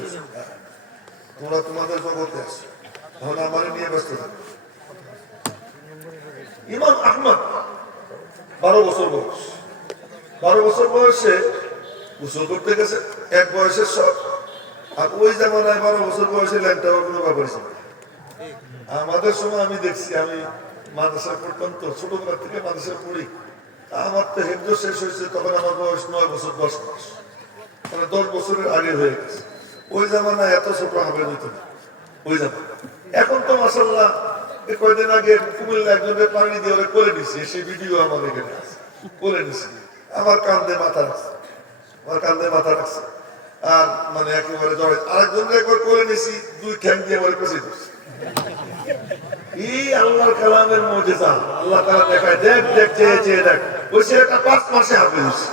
বসো। তোমরা তোমাদের জগতে আসো, তাহলে আমার নিয়ে ব্যস্ত থাকো। ইমাম আহমদ 12 বছর বয়স। 12 বছর বয়সে গোসল করতে গেছে, এক বয়সের সব। আর ওই জামানায় 12 বছর বয়সে ল্যাংটা কোনো ব্যাপার ছিল। আমাদের সময় আমি দেখছি, আমি মাদ্রাসায় পড়তাম, তো ছোটবেলা থেকে মাদ্রাসায় পড়ি। আমার তো হেফজ শেষ হয়েছে, তখন আমার বয়স 9 বছর 10 মাস, মানে 10 বছরের আগে হয়ে গেছে। ওই জামানায় এত ছোট হবে হইত না ওই জামানা। এখন তো মাশাআল্লাহ, কয়েকদিন আগে কুমিল্লা একজনের পানি দিয়ে ওরা করে নিচ্ছে, সেই ভিডিও আমার এখানে আছে, করে নিচ্ছে। আমার কান্দে মাথা রাখছে, আর মানে একেবারে জড়াই। আরেকজনকে একবার করে নিছি, 2 ঠ্যাং দিয়ে আমার পেছে দিচ্ছে। এই আল্লাহর কালামের মুজিজা, আল্লাহ তাআলা দেখায়, দেখ দেখ চেয়ে দেখ। ওই ছেলেটা 5 মাসে হাফেজ হয়েছে,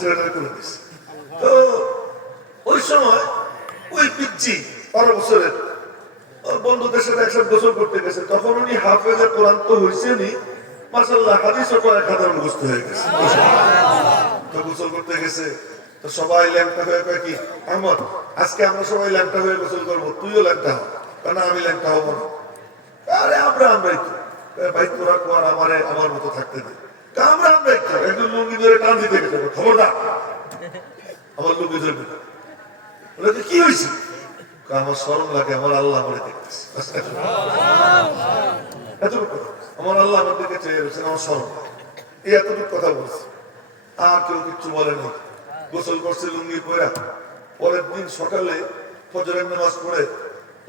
ছেলেটা করে দিচ্ছে। তো ওই সময় ওই পিচ্চি 12 বছরের বন্ধুদের সাথে একসাথে গোসল করতে গেছে, তখন উনি হাফেজে কোরআন তো হয়েছেনি, মাশাআল্লাহ হাদিসও কয়েক হাজার মুখস্থ হয়ে গেছে। তো গোসল করতে গেছে, তো সবাই ল্যাংটা হয়ে কয় কি, আহমদ আজকে আমরা সবাই ল্যাংটা হয়ে গোসল করবো, তুইও ল্যাংটা হ। কেন আমি ল্যাংটা হবো না? আরে আমরাই তো ভাই, তোরা কোয়ার আমার মতো থাকতে দে। আমরাই তো একজন লুঙ্গি ধরে টান দিতে গেছে, খবরদার আমার লুঙ্গি ধরবে না। কি হয়েছে? আমার শরম লাগে, আমার আল্লাহ আমাকে দেখতেছে, আমার আল্লাহ আমার দিকে চেয়ে রয়েছেন, আমার শরম লাগে, এই এতটুকু কথা বলছে। আর কেউ কিচ্ছু বলেনি। গোসল করছে লুঙ্গি পরে। পরের দিন সকালে ফজরের নামাজ পড়ে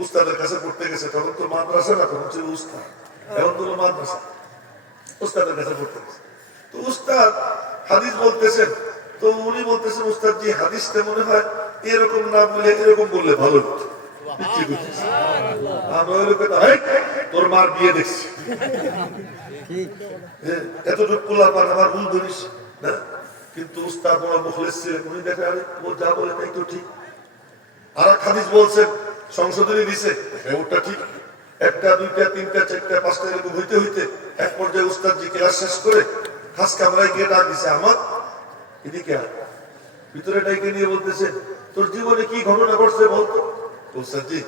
উস্তাদের কাছে পড়তে গেছে। তখন তো মাদ্রাসা না, তখন ছিল উস্তাদ, এখন তো মাদ্রাসা। উস্তাদের কাছে পড়তে গেছে, তো উস্তাদ হাদিস বলতেছেন। তো উনি বলতেছেন, উস্তাদ জি হাদিসটা মনে হয় এরকম না বলে এরকম বললে ভালো হতো। তোর মার বিয়ে দেখছি, এতটুকু পোলাপান আমার ভুল ধরিস না। কিন্তু উস্তাদ ওনার মুখলেস ছিলেন, উনি দেখে আরে ও যা বলে তাই তো ঠিক। আর এক হাদিস বলছেন, সংশোধনী দিছে, ওটা ঠিক। 1টা 2টা 3টা 4টা 5টা এরকম হইতে হইতে এক পর্যায়ে উস্তাদজি ক্লাস শেষ করে খাস কামরায় গিয়ে ডাক দিছে, আমার এদিকে ভিতরে ডাইকে নিয়ে বলতেছে, তোর জীবনে কি ঘটনা ঘটছে বলতো? উস্তাদজি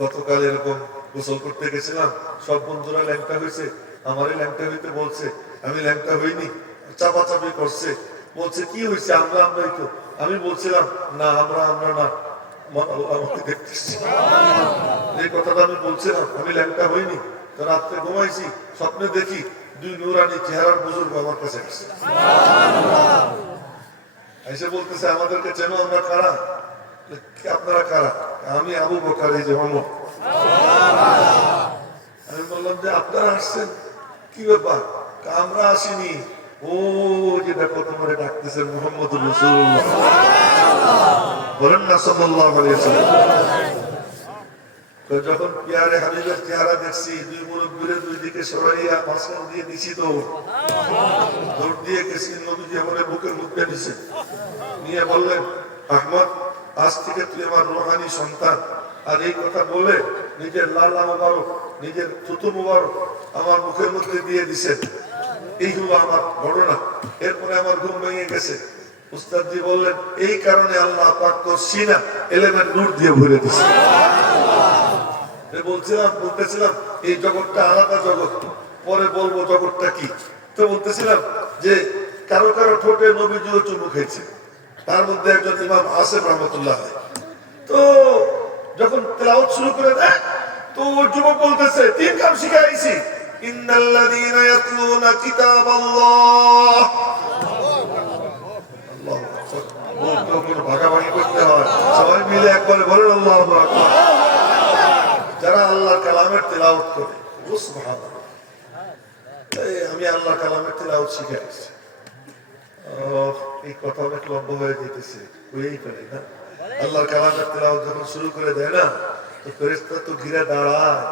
গতকাল এরকম গোসল করতে গেছিলাম, সব বন্ধুরা ল্যাংটা হয়েছে, আমারই ল্যাংটা হইতে বলছে, আমি ল্যাংটা হইনি, চাপাচাপি করছে, বলছে কি হয়েছে? আমরাই তো। আমি বলছিলাম না, আমরা না, আল্লাহ আমাকে দেখতেছে। এই কথাটা আমি বলছিলাম, আমি ল্যাংটা হইনি, তো রাত্রে ঘুমাইছি, স্বপ্নে দেখি দুই নুরানি চেহারার বুজুর্গ আমার কাছে আসছে, এসে বলতেছে আমাদেরকে চেনো, আমরা কারা? আপনারা কারা? আমি আবু বকর, এই যে মোহাম্মদ। আমি বললাম যে আপনারা আসছেন, কি ব্যাপার? আমরা আসিনি, ও যে দেখো তোমার ডাকতেছেন মুহাম্মদ রাসূলুল্লাহ, বলেন না সাল্লাল্লাহু আলাইহি ওয়াসাল্লাম। যখন পিয়ারে হাবিবের চেহারা দেখছি, দুই মুরব্বিরে দুই দিকে সরাইয়া মাঝখান দিয়ে দিছি, তো দৌড় দিয়ে গেছি, নবীজি আমার বুকের মধ্যে নিছে, নিয়ে বললেন আহমদ, আজ থেকে তুই আমার রুহানি সন্তান। আর এই কথা বলে নিজের লালা মুবারক, নিজের থুতু মুবারক আমার মুখের মধ্যে দিয়ে দিছেন। এই হলো আমার ঘটনা। এরপরে আমার ঘুম ভেঙে গেছে। উস্তাদজি বললেন এই কারণে আল্লাহ পাক তোর সিনা এলেমেন্ট নূর দিয়ে ভরে দিছে। বলতেছিলাম এই জগৎটা আলাদা জগৎ, পরে বলবো জগৎটা কি। তো বলতেছিলাম যে কারো কারো ঠোঁটে নবীজিও চুমু খেয়েছে, তার মধ্যে একজন ইমাম আসেফ রহমতুল্লাহ। তো যখন তেলাওয়াত শুরু করে দেয়, তো যুবক বলতেছে তিন কাম শিখাইছি, ইন্নাল্লাযীনা ইয়াতলুনা কিতাবাল্লাহ। আল্লাহু আকবার। তো কোনো ভাগাভাগি করতে হয়, সবাই মিলে একবার বলেন আল্লাহু আকবার। যারা আল্লাহর কালামের তেলাওয়াত করে, সুবহানাল্লাহ। আমি আল্লাহর কালামের তেলাওয়াত শিখাইছি। এই কথা অনেক লম্বা হয়ে যেতেছে, হয়েই পারে না। আল্লাহর কালামের তেলাওয়াত যখন শুরু করে দেয় না, তো ফেরেশতা তো ঘিরে দাঁড়ায়,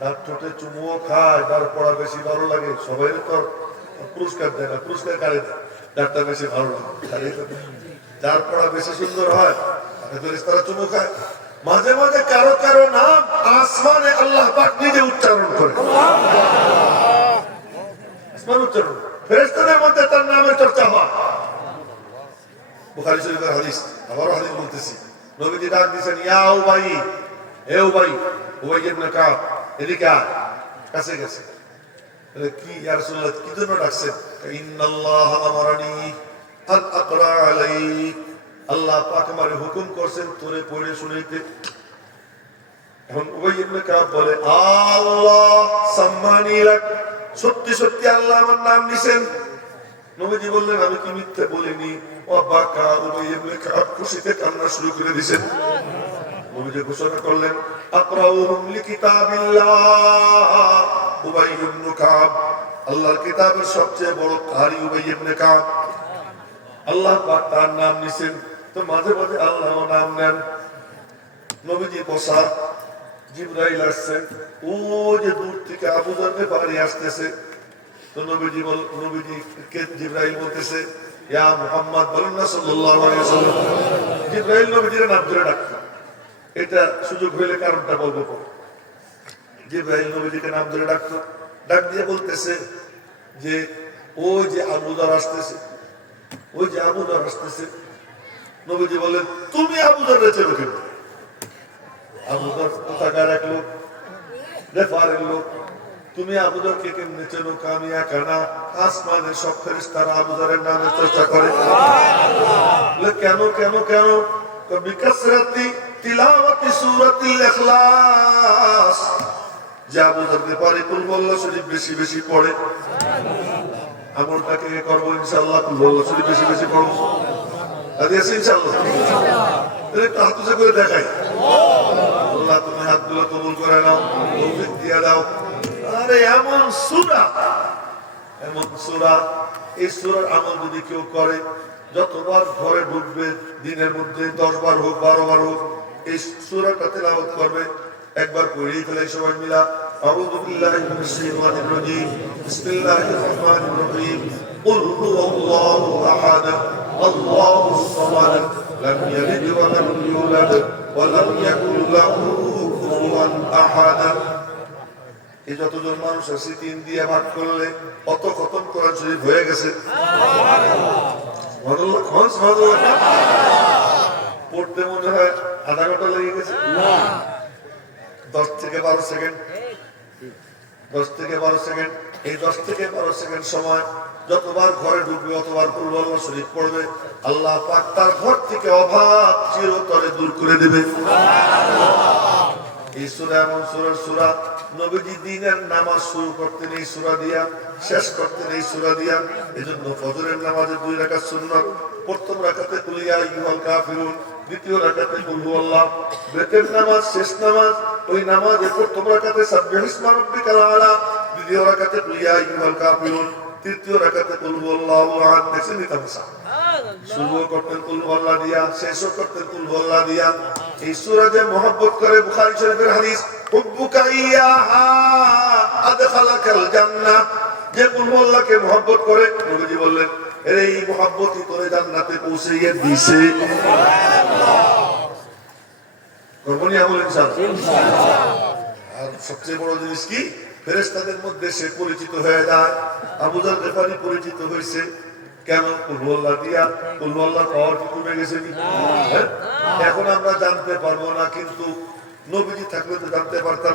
তার ঠোঁটে চুমুও খায়, তার পড়া বেশি ভালো লাগে। সবাই তো পুরস্কার দেয় না, পুরস্কার কারে দেয়, যারটা বেশি ভালো লাগে, যার পড়া বেশি সুন্দর হয় তাকে ফেরেশতারা চুমু খায়। মাঝে মাঝে কারো কারো নাম আসমানে আল্লাহ পাক নিজে উচ্চারণ করে, আসমান উচ্চারণ, ফেরেশতাদের মধ্যে তার নামের চর্চা হয়। বুখারী শরীফের হাদিস, আবারও হাদিস বলতেছি, নবীজি ডাক দিয়েছেন ইয়া উবাই, হে উবাই, উবাই ইবনে কাব, এদিকে আয়, কাছে গেছে। কি ইয়া রাসূলুল্লাহ, কি জন্য ডাকছেন? ইন্নাল্লাহ আমারানি আন আকরা আলাইক, আল্লাহ পাক আমারে হুকুম করছেন তোরে পড়ে শুনাইতে। এখন উবাই ইবনে কাব বলে আল্লাহ সাম্মানি লাক, সত্যি সত্যি আল্লাহ আমার নাম নিছেন। নবীজি বললেন আমি কি মিথ্যে বলিনি। ও বাকা, উবাই ইবনে কাব খুশিতে কান্না শুরু করে দিয়েছেন। নবীজি ঘোষণা করলেন আকরাউহুম লিকিতাবিল্লাহ উবাই ইবনে কাব, আল্লাহর কিতাবের সবচেয়ে বড় কারি উবাই ইবনে কাব। আল্লাহ পাক তার নাম নিছেন, তো মাঝে মাঝে আল্লাহও নাম নেন। নবীজি বসা, জিবরাইল আসছেন, ও যে দূর থেকে আবু যর পাহাড়ে আসতেছে। তো নবীজি কে জিবরাইল বলতেছে ইয়া মুহাম্মদ, বলেন না সাল্লাল্লাহু আলাইহি ওয়াসাল্লাম। জিবরাইল নবীজির নাম ধরে ডাকতো, এটা সুযোগ হইলে কারণটা বলবো। জিবরাইল নবীজিকে নাম ধরে ডাকতো, ডাক দিয়ে বলতেছে যে ওই যে আবু যর আসতেছে, ওই যে আবু যর আসতেছে। নবীজি বললেন তুমি আবু যরকে চেনো কেন? আবু যর কোথাকার এক লোক, রেফারের লোক, তুমি আবু যরকে কেমনে চেনো? আমি একা না, আসমানের সব ফেরেশতারা আবু যরের নামে চর্চা করে। কেন কেন কেন? বিকাসরাতি তিলাওয়াতি সূরাতুল ইখলাস, যে আবু যরকে পরিপূর্ণ আল্লাহ শরীফ বেশি বেশি পড়ে। আমলটাকে করবো ইনশাআল্লাহ, আল্লাহ শরীফ বেশি বেশি পড়বো, আছে ইনশাআল্লাহ। একটু হাত উঁচু করে দেখাই, আল্লাহ তুমি হাতগুলো কবুল করে নাও, তৌফিক দিয়ে দাও। আরে এমন সূরা, এই সূরার আমল যদি কেউ করে, যতবার ঘরে ঢুকবে দিনের মধ্যে 10 বার হোক 12 বার হোক, এই সূরাটা তেলাওয়াত করবে, একবার পড়েই ফেলে সবাই মিলা। আউযু বিল্লাহি মিনাশ শাইতানির রাজীম, বিসমিল্লাহির রহমানির রহিম, কুল হুয়াল্লাহু আহাদ, আল্লাহুস সামাদ, লাম ইয়ালিদ ওয়া লাম ইউলাদ ওয়া লাম ইয়াকুল লাহু কুফুয়ান আহাদ। এই যতজন মানুষ আছে 3 দিয়ে ভাগ করলে কত খতম কোরআন শরীফ হয়ে গেছে? পড়তে মনে হয় আধা ঘন্টা লেগে গেছে না, 10 থেকে 12 সেকেন্ড, 10 থেকে 12 সেকেন্ড। এই 10 থেকে 12 সেকেন্ড সময় যতবার ঘরে ঢুকবে অতবার কুল আল্লাহ শরীফ পড়বে, আল্লাহ পাক তার ঘর থেকে অভাব চিরতরে দূর করে দেবে। এই সূরা এমন সূরা নবীজি দিনের নামাজ শুরু করতেন এই সূরা দিয়া, শেষ করতেন এই সূরা দিয়া। এজন্য ফজরের নামাজে 2 রাকাত সুন্নাত, প্রথম রাকাতে কুল ইয়া আইয়ুহাল কাফিরুন, দ্বিতীয় রাকাতে কুল হুয়াল্লাহ। বেতের নামাজ শেষ নামাজ, ওই নামাজে প্রথম রাকাতে সাব্বিহিসমা রাব্বিকাল আলা, দ্বিতীয় রাকাতে কুল ইয়া আইয়ুহাল কাফিরুন, তৃতীয় রাকাতে কুল হুয়াল্লাহু আহাদ। দেখছেন নি তামাশা? শুরু করতেন কুল হুয়াল্লাহ দিয়া, শেষও করতেন কুল হুয়াল্লাহ দিয়া। এই সূরা যে মহব্বত করে, বুখারী শরীফের হাদিস, হুব্বুকা ইয়াহা আদখালাকাল জান্নাহ, যে কুল হুয়াল্লাহকে মহব্বত করে, নবীজি বললেন এই মহব্বতই তোরে জান্নাতে পৌঁছাইয়ে দিয়েছে। করবনি আমল ইনশাআল্লাহ। আর সবচেয়ে বড় জিনিস কি, ফেরেশতাদের মধ্যে সে পরিচিত হয়ে যায়। আবু যর গিফারি পরিচিত হয়েছে কেন? কুল হুয়াল্লাহ দিয়া। কুল হুয়াল্লাহ পাওয়ার কি কমে গেছে নি? এখন আমরা জানতে পারবো না, কিন্তু নবীজি থাকলে তো জানতে পারতাম,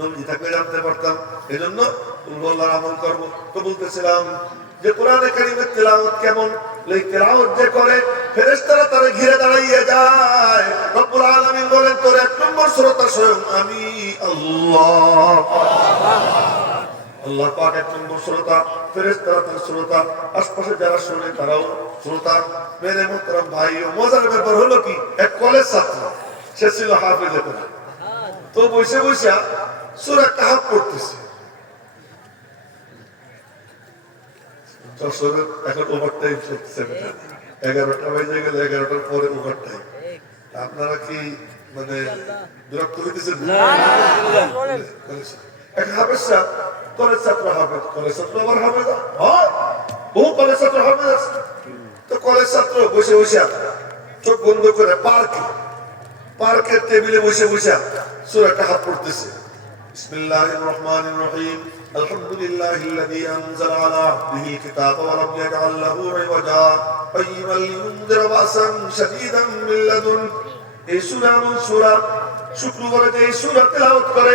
নবীজি থাকলে জানতে পারতাম। এজন্য কুল হুয়াল্লাহ আমল করব। তো বলতেছিলাম যে কোরআনে কারীমের তেলাওয়াত কেমন, এই তেলাওয়াত যে করে ফেরেশতারা তারে ঘিরে দাঁড়িয়ে যায়। রব্বুল আলামিন বলেন তোর 1 নম্বর শ্রোতা স্বয়ং আমি আল্লাহ। আল্লাহ পাক 1 নম্বর শ্রোতা, ফেরেশতারা তার শ্রোতা, আশপাশে যারা শুনে তারাও শ্রোতা। মেরে মোহতারাম ভাই, মজার ব্যাপার হলো কি, এক কলেজ ছাত্র, সে ছিল হাফেজ। তো বসে বসে সূরা কাহফ পড়তেছে। এখন ওভারটাইম চলছে, 11টা বাজে গেলে 11টার পরে ওভারটাইম। আপনারা কি মানে বিরক্ত হইতেছেন? এক হাফেজ কলেজ ছাত্র, হাফেজ কলেজ ছাত্র আবার হাফেজ হয়, বহু কলেজ ছাত্র হাফেজ আছে। তো কলেজ ছাত্র বসে বসে চোখ বন্ধ করে পার্কের টেবিলে বসে বসে সূরা কাহফ পড়তেছে। বিসমিল্লাহির রহমানির রহিম, আলহামদুলিল্লাহিল্লাযী আনজালা আলা আবদিহিল কিতাবা ওয়া লাম ইয়াজআল লাহু ইওয়াজা কায়্যিমান লিয়ুনযিরা বাসান শাদীদাম মিন লাদুন। এই সূরা এমন সূরা, শুক্রবারে যে এই সূরা তেলাওয়াত করে,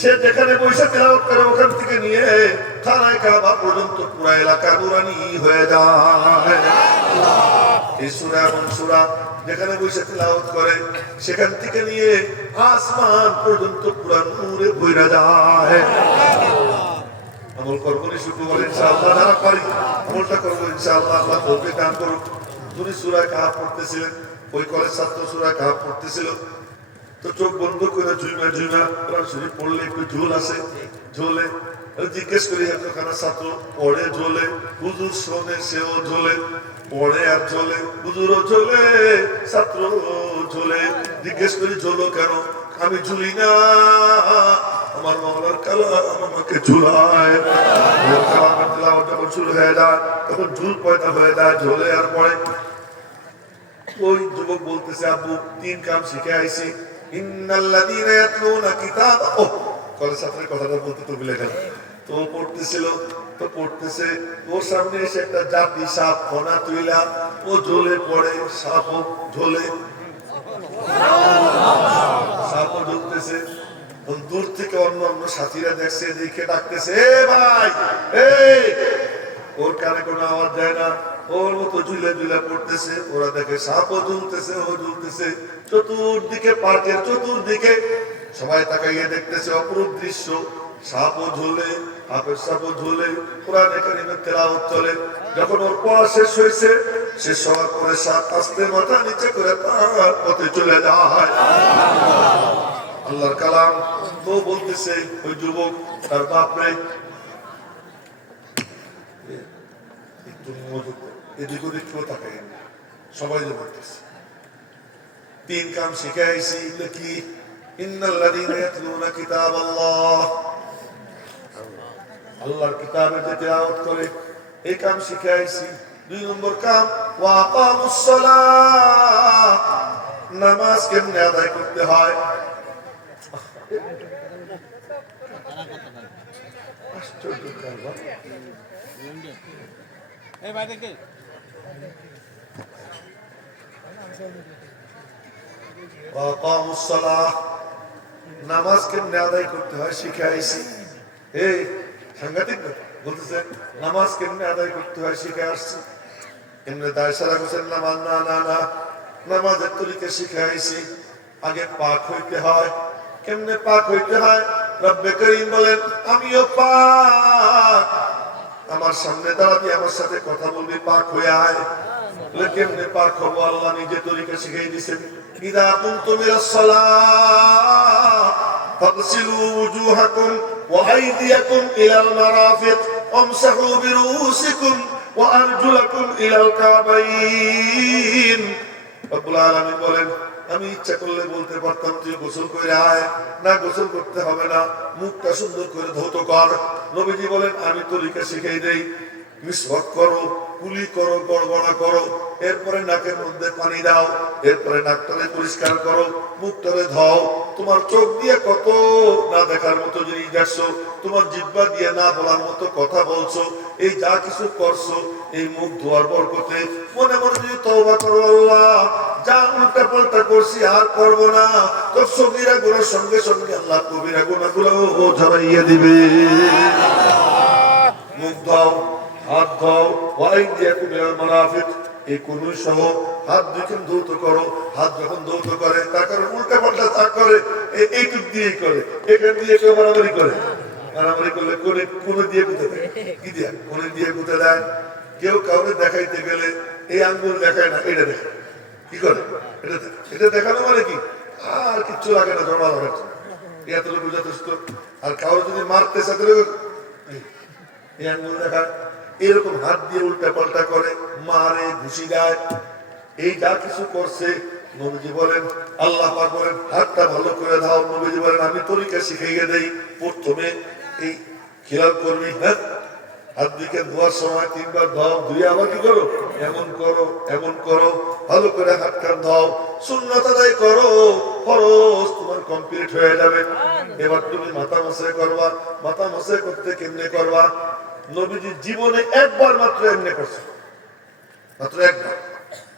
সে যেখানে বসে তেলাওয়াত করে ওখান থেকে নিয়ে খানায় কাবা পর্যন্ত পুরো এলাকা নুরানি হয়ে যায়। এই সূরা এমন সূরা, যেখানে বসে তেলাওয়াত করে সেখান থেকে নিয়ে আসমান পর্যন্ত পুরো নূরে ভরে যায়। আমল করব নি শুক্রবার ইনশাআল্লাহ, যারা পারি আমলটা করব ইনশাআল্লাহ। আল্লাহ তৌফিক দান করুক। তুমি সূরা কাহফ পড়তেছিলেন, ওই কলেজ ছাত্র সূরা কাহফ পড়তেছিল। তো চোখ বন্ধ করে ঝুমা কোরআন শরীফ পড়লে একটু ঝোল আছে, ঝোলে জিজ্ঞেস করি এতখানা ছাত্র পড়ে ঝোলে, হুজুর শোনে সেও ঝোলে, পড়ে আর ঝোলে, হুজুরও ঝোলে, ছাত্র ঝোলে। জিজ্ঞেস করি ঝোলো কেন? আমি ঝুলি না, আমার মাওলার কালাম আমাকে ঝুলায়। যখন শুরু হয়ে যায় তখন ঝুল পয়দা হয়ে যায়, ঝোলে আর পড়ে। ওই যুবক বলতেছে আব্বু 3 কাম শিখে আইছি। ইন্নাল্লাযীনা ইয়াতলুনা কিতাব, ও কলেজ ছাত্রের কথাটা বলতে তো ভুলে গেল। তো পড়তেছিল, তো পড়তেছে, ওর সামনে এসে একটা জাতি সাপ ফনা তুইলা, ও ঝোলে পড়ে, সাপও ঝোলে, সাপও ঝুলতেছে। দূর থেকে অন্য সাথীরা দেখছে, দেখে ডাকতেছে এ ভাই, এই। ওর কানে কোনো আওয়াজ যায় না, ওর মতো ঝুলে ঝুলে পড়তেছে। ওরা দেখে সাপও ঝুলতেছে, ও ঝুলতেছে। চতুর্দিকে, পার্কের চতুর্দিকে সবাই তাকাইয়ে দেখতেছে অপরূপ দৃশ্য। সাপও ঝোলে, হাফেজ সাপও ঝোলে, কোরআনে কারীমের তেলাওয়াত চলে। যখন ওর পড়া শেষ হয়েছে, শেষ হওয়ার পরে সাপ আস্তে মাথা নিচে করে তার পথে চলে যায়। আল্লাহর কালাম। তো বলতেছে ওই যুবক তার বাপরে, এদিক ওদিক কেউ তাকাই, সবাই যে বলতেছে 3 কাম শিখে আইছি। কি? ইন্নাল্লাযীনা ইয়াতলুনা কিতাবাল্লাহ, আল্লাহর কিতাবে যে তেলাওয়াত করে, এই কাম শিখে আইছি। 2 নম্বর কাম ওয়া আকামুস সালাহ, নামাজ কেমনে আদায় করতে হয়। আশ্চর্য কারবার। এই বাইরে কে? ওয়া আকামুস সালাহ, নামাজ কেমনে আদায় করতে হয় শিখে আইছি। এই সাংঘাতিক না? বলতেছে নামাজ কেমনে আদায় করতে হয় শিখে আসছি, এমনি দায় সারা করছেন নামাজ না না না, নামাজের তরিকা শিখে আইছি। আগে পাক হইতে হয়। কেমনে পাক হইতে হয়? রব্বে করিম বলেন আমিও পাক, আমার সামনে দাঁড়াবি, আমার সাথে কথা বলবি, পাক হয়ে আয়। কেমনে পাক হবো? আল্লাহ নিজে তরিকা শিখিয়ে দিয়েছেন। ইদা কুনতুম ইলাস সালাহ ফাগসিলু ওয়ুজুহাকুম ওয়া আইদিয়াকুম ইলাল মারাফিক ওয়ামসাহু বিরুসিকুম ওয়া আরজুলাকুম ইলাল কাবাইন। রব্বুল আলামিন বলেন আমি ইচ্ছা করলে বলতে পারতাম তুই গোসল করে আয়, না গোসল করতে হবে না, মুখটা সুন্দর করে ধৌত কর। নবীজি বলেন আমি তরিকা শিখিয়ে দেই, মিসওয়াক করো, কুলি করো, গড়গড়া করো, এরপরে নাকের মধ্যে পানি দাও, এরপরে নাকটারে পরিষ্কার করো, মুখটারে ধাও। তোমার চোখ দিয়ে কত না দেখার মতো জিনিস দেখছো, তোমার জিহ্বা দিয়ে না বলার মতো কথা বলছো, এই যা কিছু করছো এই মুখ ধোয়ার বরকতে মনে মনে যদি তওবা করো, আল্লাহ যা উল্টা পাল্টা করছি আর করবো না, তোর সগীরা গুনার সঙ্গে সঙ্গে আল্লাহ কবিরা গুনাহগুলো ঝরাইয়া দিবে। মুখ দাও, হাত দাও, ওয়াইদিয়াকুম ইলাল মারাফিক, এই কুনুই সহ হাত দুইখান ধৌত করো। হাত যখন ধৌত করে তার কারণ উল্টা পাল্টা তা করে, এইটুক দিয়েই করে, এখান দিয়ে কেউ মারামারি করে, মারামারি করলে কোনে দিয়ে গুঁতে দেয়, কি দিয়া কোনে দিয়ে গুঁতে দেয়। কেউ কাউকে দেখাইতে গেলে এই আঙ্গুল দেখায় না, এটা দেখায়, কি করে এটা দেখানো মানে কি আর কিচ্ছু লাগে না, জমা লাগাচ্ছে এতটুকু যথেষ্ট। আর কারো যদি মারতে চাতে এই আঙ্গুল দেখায়, এরকম হাত দিয়ে উল্টা পাল্টা করে, মারে, ঘুষি দেয়, এই যা কিছু করছে। নবীজি বলেন আল্লাহ পাক বলেন হাতটা ভালো করে দাও। নবীজি বলেন আমি তরিকা শিখিয়ে দেই, প্রথমে এই খেয়াল করবি, হ্যাঁ হাত দিকে ধোয়ার সময় 3 বার ধাও, ধুয়ে আবার কি করো, এমন করো এমন করো, ভালো করে হাত কান ধাও, সুন্নাত আদায় করো, ফরজ তোমার কমপ্লিট হয়ে যাবে। এবার তুমি মাথা মশাই করবা। মাথা মশাই করতে কেমনে করবা? নবীজি জীবনে একবার মাত্র এমনি করছে, মাত্র একবার,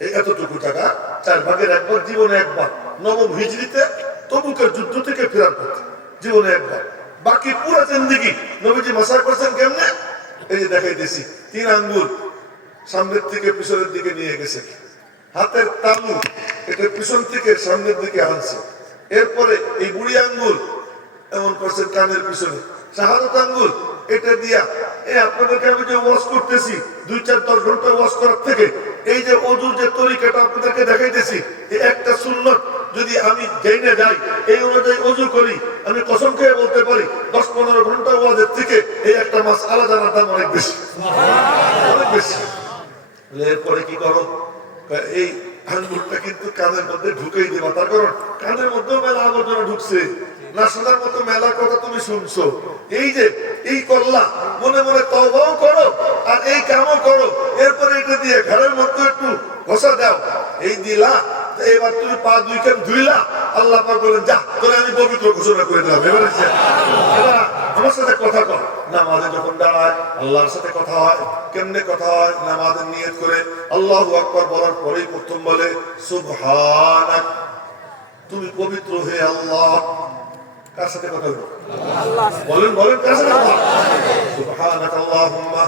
এই এতটুকু টাকা 4 ভাগের 1 ভাগ, জীবনে একবার, নবম হিজরিতে তবুকের যুদ্ধ থেকে ফেরার পথে জীবনে একবার। বাকি পুরো জিন্দেগি নবীজি মাসা করছেন কেমনে? এই যে দেখাইতেছি, 3 আঙ্গুল সামনের থেকে পিছনের দিকে নিয়ে গেছে, হাতের তালু এটা পিছন থেকে সামনের দিকে আনছে, এরপরে এই বুড়ি আঙ্গুল এমন করছেন কানের পিছনে, শাহাদাত আঙ্গুল এটা দিয়া এই আপনাদেরকে আমি যে ওয়াশ করতেছি 2-4-10 ঘন্টা ওয়াশ করার থেকে এই যে ওযুর যে তরিকাটা আপনাদেরকে দেখাইতেছি, এই একটা সুন্নাত যদি আমি জেনে যাই, এই অনুযায়ী ওযু করি, আমি কসম খেয়ে বলতে পারি 10-15 ঘন্টা ওয়াজের থেকে এই একটা মাসআলা জানার দাম অনেক বেশি, অনেক বেশি। এরপরে কি করো? এই আঙ্গুলটা কিন্তু কানের মধ্যে ঢুকেই দিবা, তার কারণ কানের মধ্যে মেলা আবর্জনা ঢুকছে, নাশাদার মতো মেলার কথা তুমি শুনছো, এই যে এই করলা, মনে মনে তওবাও করো আর এই কামও করো, এরপরে এটা দিয়ে ঘরের মধ্যে একটু ঘষা দাও, এই দিলা, এবার তুমি পা 2 খান ধুইলা, আল্লাহ পাক বলেন যা তোরে আমি পবিত্র ঘোষণা করে দিলাম। এবার আমার সাথে কথা কর। নামাজে যখন দাঁড়ায় আল্লাহর সাথে কথা হয়, কেমনে কথা হয়? নামাজের নিয়ত করে আল্লাহু আকবার বলার পরেই প্রথম বলে সুবহানাক, তুমি পবিত্র হে আল্লাহ। কার সাথে কথা বলবো? বলেন বলেন, কার সাথে কথা? সুবহানাক আল্লাহুম্মা।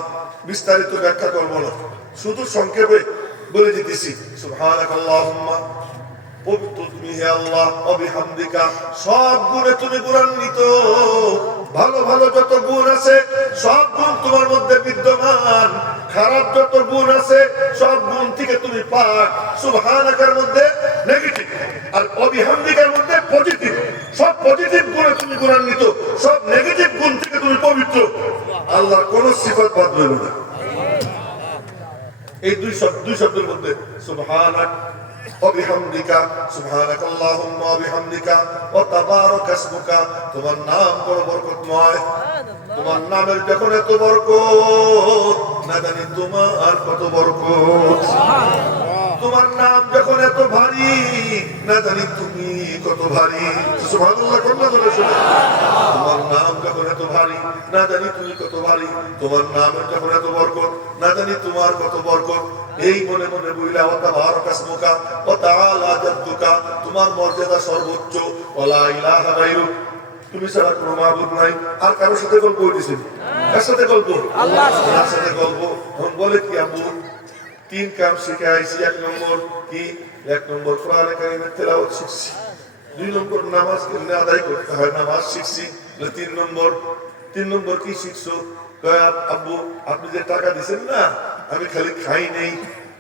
বিস্তারিত ব্যাখ্যা করব না, শুধু সংক্ষেপে বলে দিতেছি। সুবহানাক আল্লাহুম্মা, পবিত্র তুমি হে আল্লাহ, অবিহামদিকা, সব গুণে তুমি গুণান্বিত, ভালো ভালো যত গুণ আছে সব গুণ তোমার মধ্যে বিদ্যমান, খারাপ যত গুণ আছে সব গুণ থেকে তুমি পাক। সুবহানাকার মধ্যে নেগেটিভ আর অবিহামদিকার মধ্যে পজিটিভ, সব পজিটিভ গুণে তুমি গুণান্বিত, সব নেগেটিভ গুণ থেকে তুমি পবিত্র। আল্লাহর কোন সিফাত বাদ রইল না। এই দুই শব্দের মধ্যে সুবহানাক ওয়াবিহামদিকা, সুবহানাক আল্লাহুম্মা ওয়াবিহামদিকা ওয়া তাবারাক ইসমুকা, তোমার নাম বড় বরকতময়, তোমার নামের যখন এত বরকত, না জানি তোমার কত বরকত, তোমার নাম যখন এত ভারী, না জানি তুমি কত ভারী। সুবহানাল্লাহ, কন্যা বলে শোনা, তোমার নাম যখন এত ভারী, না জানি তুমি কত ভারী, তোমার নামের যখন এত বরকত, না জানি তোমার কত বরকত। এই মনে মনে বইলা ওয়া তাবারাক ইসমুকা ওয়া তাআলা জাদ্দুকা, তোমার মর্যাদা সর্বোচ্চ, ওয়া লা ইলাহা গায়রুক, তুমি ছাড়া কোনো মাবুদ নাই। আর কারোর সাথে গল্প হইতেছে কার সাথে গল্প? আল্লাহর সাথে গল্প। তখন বলে কি আব্বু 3 কাম শিখে আইছি। 1 নম্বর কি? 1 নম্বর কোরআন কারীমের তেলাওয়াত শিখছি। 2 নম্বর নামাজ কেমনে আদায় করতে হয় নামাজ শিখছি। 3 নম্বর কি শিখছো? আব্বু আপনি যে টাকা দিচ্ছেন না, আমি খালি খাই নেই,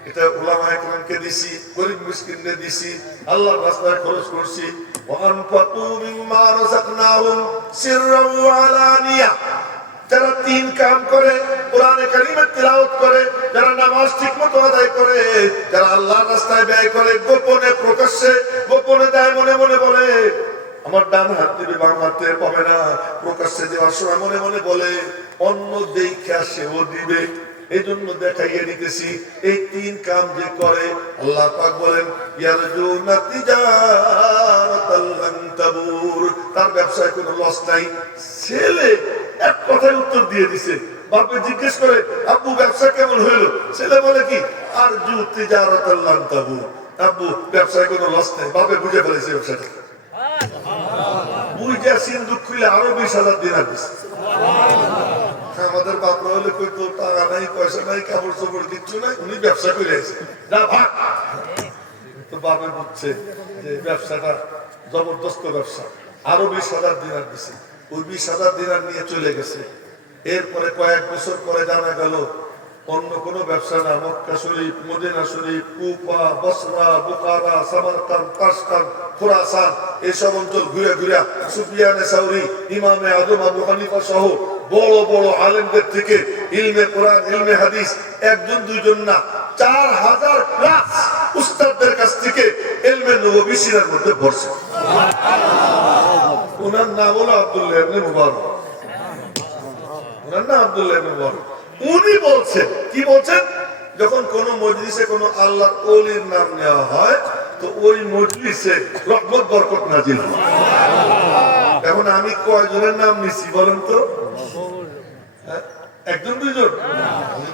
এটা উলামা একরামকে দিছি, গরিব মিসকিনকে দিছি, আল্লাহর রাস্তায় খরচ করছি। ওয়ানফাকু মিম্মা রাযাকনাহুম সিররাও ওয়া আলানিয়া। যারা 3 কাম করে, কোরআনে কারীমের তিলাওয়াত করে, যারা নামাজ ঠিকমতো আদায় করে, যারা আল্লাহর রাস্তায় ব্যয় করে, গোপনে প্রকাশ্যে, গোপনে দেয়, মনে মনে বলে আমার ডান হাত দিবে বাম হাতে পাবে না, প্রকাশ্যে দেওয়ার সময় মনে মনে বলে অন্য দেখা সেও দিবে, এই জন্য দেখাইয়ে দিতেছি। এই 3 কাম যে করে আল্লাহ পাক বলেন ইয়ারজুনা তিজারাতাল লান তাবুর, তার ব্যবসায় কোনো লস নাই। ছেলে এক কথায় উত্তর দিয়ে দিছে। বাপে জিজ্ঞেস করে আব্বু ব্যবসা কেমন হইলো? ছেলে বলে কি আরজু তিজারাতাল লান তাবুর, আব্বু ব্যবসায় কোনো লস নাই। বাপে বুঝে ফেলেছে ব্যবসাটা। বুঝে সিন্ধুক খুলে আরো 20,000 দিনার দিছে। আমাদের বাপরা হলে কইতো টাকা নাই, পয়সা নাই, কাপড় চোপড় কিচ্ছু নাই, উনি ব্যবসা করে আছে, যা ভাগ। তো বাপে বুঝছে যে ব্যবসাটা জবরদস্ত ব্যবসা, আরো 20,000 দিনার দিছে। ওই 20,000 দিনার নিয়ে চলে গেছে। এরপরে কয়েক বছর পরে জানা গেল অন্য কোনো ব্যবসা না, মক্কা শরীফ, মদিনা শরীফ, কুফা, বসরা, বুখারা, সামারকান্দ, তাশকান্দ, খুরাসান এসব অঞ্চল ঘুরে ঘুরে সুফিয়ানে সাউরি, ইমামে আজম আবু হানিফা সহ বড় বড় আলেমদের থেকে ইলমে কোরআন, ইলমে হাদিস, 1 2 জন না 4,000 প্লাস উস্তাদদের কাছ থেকে ইলমে নববী সিরার মধ্যে ভরসা। ওনার নাম হলো আব্দুল্লাহ ইবনে মুবারক। ওনার নাম আব্দুল্লাহ ইবনে মুবারক। উনি বলছেন, কি বলছেন? যখন কোন মজলিসে কোন আল্লাহর ওলির নাম নেওয়া হয় তো ওই মজলিসে রহমত বরকত নাজিল হয়। এখন আমি কয়জনের নাম নিছি বলেন তো? 1 জন 2 জন?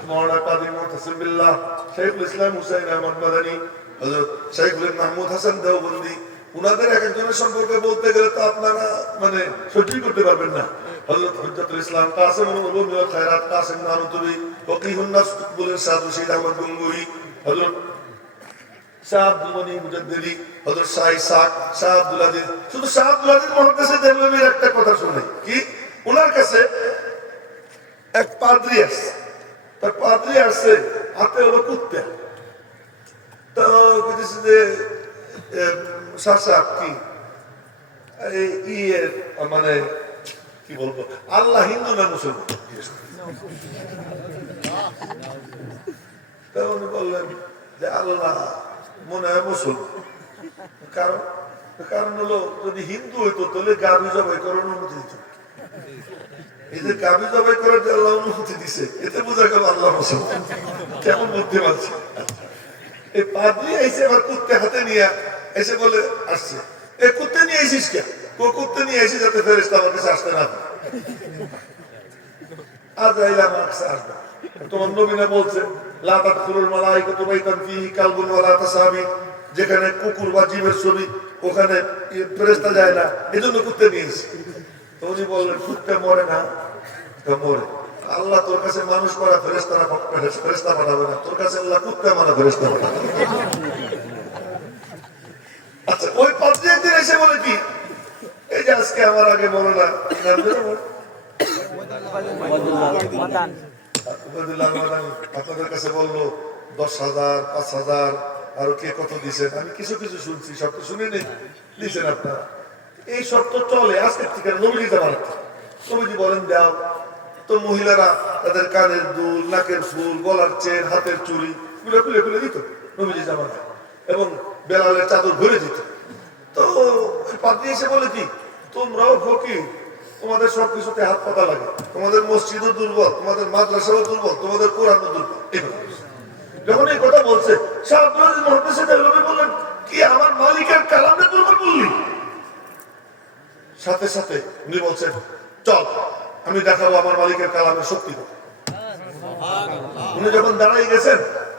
মাওলানা কাজী মুহতাসিম বিল্লাহ, শাইখুল ইসলাম হুসাইন আহমদ মাদানী, হযরত শাইখুল মাহমুদ হাসান দেওবন্দি, উনাদের এক একজনের সম্পর্কে বলতে গেলে তো আপনারা মানে সহ্য করতে পারবেন না। হযরত হুজ্জাতুল ইসলাম কাসিম উলুম ওয়াল খায়রাত কাসিম নানুতুবি, ফকিহুন নাস বলেন শাহ রশিদ আহমদ গঙ্গুহি, হযরত শাহ আব্দুল গনি মুজাদ্দিদি, হযরত শাহ ইসহাক, শাহ আব্দুল আজিজ। শুধু শাহ আব্দুল আজিজ মুহাদ্দিস দেহলভির একটা কথা শুনে কি, ওনার কাছে এক পাদ্রী আসছে। তার পাদ্রী আসছে, হাতে হলো কুত্তা। তো বলতেছে যে শাহ সাহেব কি মানে কি বলবো, আল্লাহ হিন্দু না মুসলমান? উনি বললেন যে আল্লাহ মনে হয় মুসলমান। কারণ হলো যদি হিন্দু হইতো তাহলে গাভী জবাই করার অনুমতি দিত। এই যে গাভী জবাই করার যে আল্লাহ অনুমতি দিছে, এতে বোঝা গেল আল্লাহ মুসলমান। কেমন বুদ্ধিমান ছিল। এই পাদ্রী এসে আবার কুত্তে হাতে নিয়ে এসে বলে আসছে, এ কুত্তে নিয়ে এসিস কে? কুত্তে নিয়ে এসে যাতে ফেরেশতা আমার কাছে আসতে না পারে। আজরাইল আমার কাছে আসবে। তোমার নবী না বলছেন লা তাদখুলুল মালাইকাতু বাইতান ফীহি কালবুন ওয়া লা তাসাবি, যেখানে কুকুর বা জীবের ছবি ওখানে ফেরেশতা যায় না, এজন্য কুত্তে নিয়ে এসেছি। তো উনি বললেন কুত্তে মরে না? মরে। আল্লাহ তোর কাছে মানুষ মারা ফেরেশতা পাঠাবে না, তোর কাছে আল্লাহ কুত্তে মারা ফেরেশতা পাঠাবে। আচ্ছা, ওই পাদ্রী একদিন এসে বলে কি, এই যে আজকে আমার আগে বলো না আপনাদের কাছে বললো 10,000 5,000 আরো কে কত দিচ্ছেন, আমি কিছু কিছু শুনছি, সব তো শুনিনি, দিচ্ছেন আপনারা। এই সব তো চলে আজকের থেকে, নবীজি জামানা। নবীজি বলেন দাও। তো মহিলারা তাদের কানের দুল, নাকের ফুল, গলার চেন, হাতের চুড়ি খুলে খুলে খুলে দিত নবীজি জামানায়, এবং বেলালের চাদর ভরে দিত। তো পাদ্রী এসে বলে কি, তোমরাও ফকির, তোমাদের সবকিছুতে হাত পাতা লাগে, তোমাদের মসজিদও দুর্বল, তোমাদের মাদ্রাসাও দুর্বল, তোমাদের কোরআনও দুর্বল। যখন এই কথা বলছে, শাহ আব্দুল আজিজ মুহাদ্দিস দেহলভী বললেন কি আমার মালিকের কালামে দুর্বল বললি? সাথে সাথে উনি বলছেন চল আমি দেখাবো আমার মালিকের কালামের শক্তি। উনি যখন দাঁড়াই গেছেন,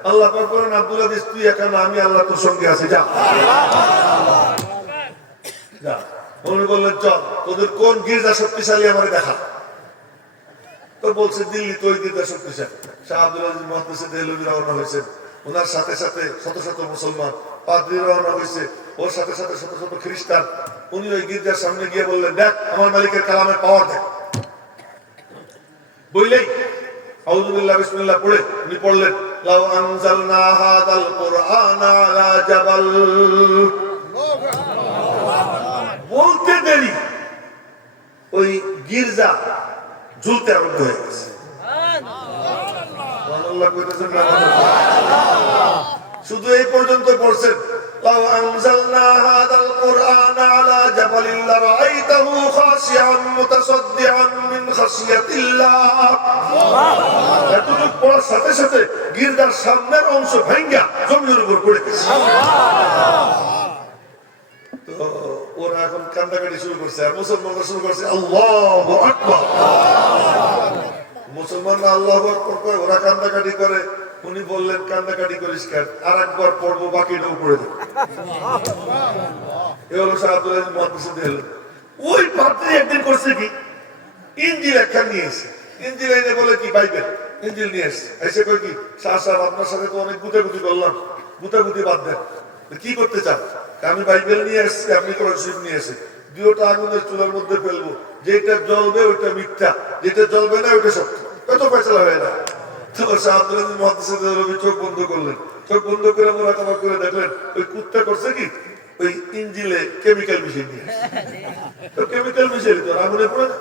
আল্লাহ পাক বলেন আব্দুল আজিজ তুই একা না, আমি আল্লাহ তোর সঙ্গে আছি, যা যা। উনি বললেন চল তোদের কোন গির্জা শক্তিশালী আমারে দেখা। তো বলছে দিল্লি তো ওই দিনটা শক্তিশালী। শাহ আব্দুল আজিজ মুহাদ্দিস দেহলভী রওনা হয়েছেন, ওনার সাথে সাথে শত শত মুসলমান, পাদ্রী রওনা হয়েছে, ওর সাথে সাথে শত শত খ্রিস্টান। উনি ওই গির্জার সামনে গিয়ে বললেন, দেখ আমার মালিকের কালামের পাওয়ার দেখ। বললেই আউযু বিল্লাহি বিসমিল্লাহ পড়ে উনি পড়লেন, লাউ আনজালনা হাদাল কুরআনা আলা জাবাল। বলতে দেরি ওই গির্জা ঝুলতে আরম্ভ হয়ে গেছে। শুধু এই পর্যন্ত পড়ছেন, লাউ আনজালনা হাদাল কুরআনা আলা জাবালিন লারাআইতাহু খাশিআন মুতাসাদ্দিআন মিন খাশিয়াতিল্লাহ। এতটুকু পড়ার সাথে সাথে গির্জার সামনের অংশ ভাঙা জমির উপর পড়ে গেছে। তো ওরা এখন কান্দাকাটি শুরু করছে, আর মুসলমানরা শুরু করছে আল্লাহু আকবার। মুসলমানরা আল্লাহু আকবার করে, ওরা কান্দাকাটি করে। উনি বললেন, কান্দাকাটি করিস কেন, আর একবার পড়বো, বাকিটাও পড়ে দেবো। এ হলো শাহ আব্দুল আজিজ মুহাদ্দিস দেহলভী। ওই পাদ্রী একদিন করছে কি, ইনজিল একখান নিয়ে এসে, ইনজিল এনে বলে কি বাইবেল, ইনজিল নিয়ে এসে এসে কই কি, শাহ সাহেব আপনার সাথে তো অনেক গুতাগুতি করলাম, গুতাগুতি বাদ দেন, কি করতে চান? আমি বাইবেল নিয়ে এসেছি, আপনি কোরআন শরীফ নিয়ে এসে দুটো আগুনের চুলার মধ্যে ফেলবো, যেটা জ্বলবে ওইটা মিথ্যা, যেটা জ্বলবে না ওইটা সত্য। কত ফয়সালা হয়ে যায়। শাহ আব্দুল আজিজ মুহাদ্দিস দেহলভী চোখ বন্ধ করলেন, চোখ বন্ধ করে মুরাকাবা করে দেখলেন ওই কুত্তা করছে কি, ওই ইনজিলে কেমিক্যাল মিশিয়ে নিয়ে আসছে। তো কেমিক্যাল মিশিয়ে দিত, আগুনে পড়ে না।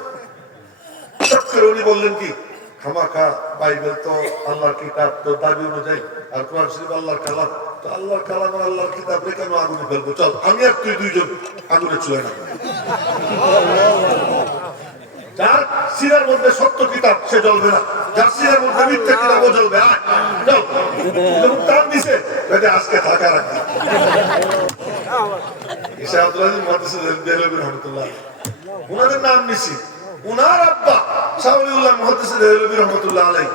উনি বললেন কি, খামাখা বাইবেল তো আল্লাহর কিতাব, তো দাবি অনুযায়ী, আর কোরআন শরীফ আল্লাহর কালাম, তো আল্লাহর কালাম আর আল্লাহর কিতাব রে কেন আগুনে ফেলবো, চল আমি আর তুই দুইজন আগুনে চলে না। যার সিরার মধ্যে সত্য কিতাব সে জ্বলবে না, যার সিরার মধ্যে মিথ্যা কিতাব ও জ্বলবে। টান দিছে আজকে থাকা রাখি। শাহ আব্দুল আজিজ মুহাদ্দিস দেহলভী রহমাতুল্লাহ, ওনাদের নাম নিছি, উনার আব্বা শাহ ওলিউল্লাহ মুহাদ্দিস দেহলভী রহমাতুল্লাহ আলাইহি।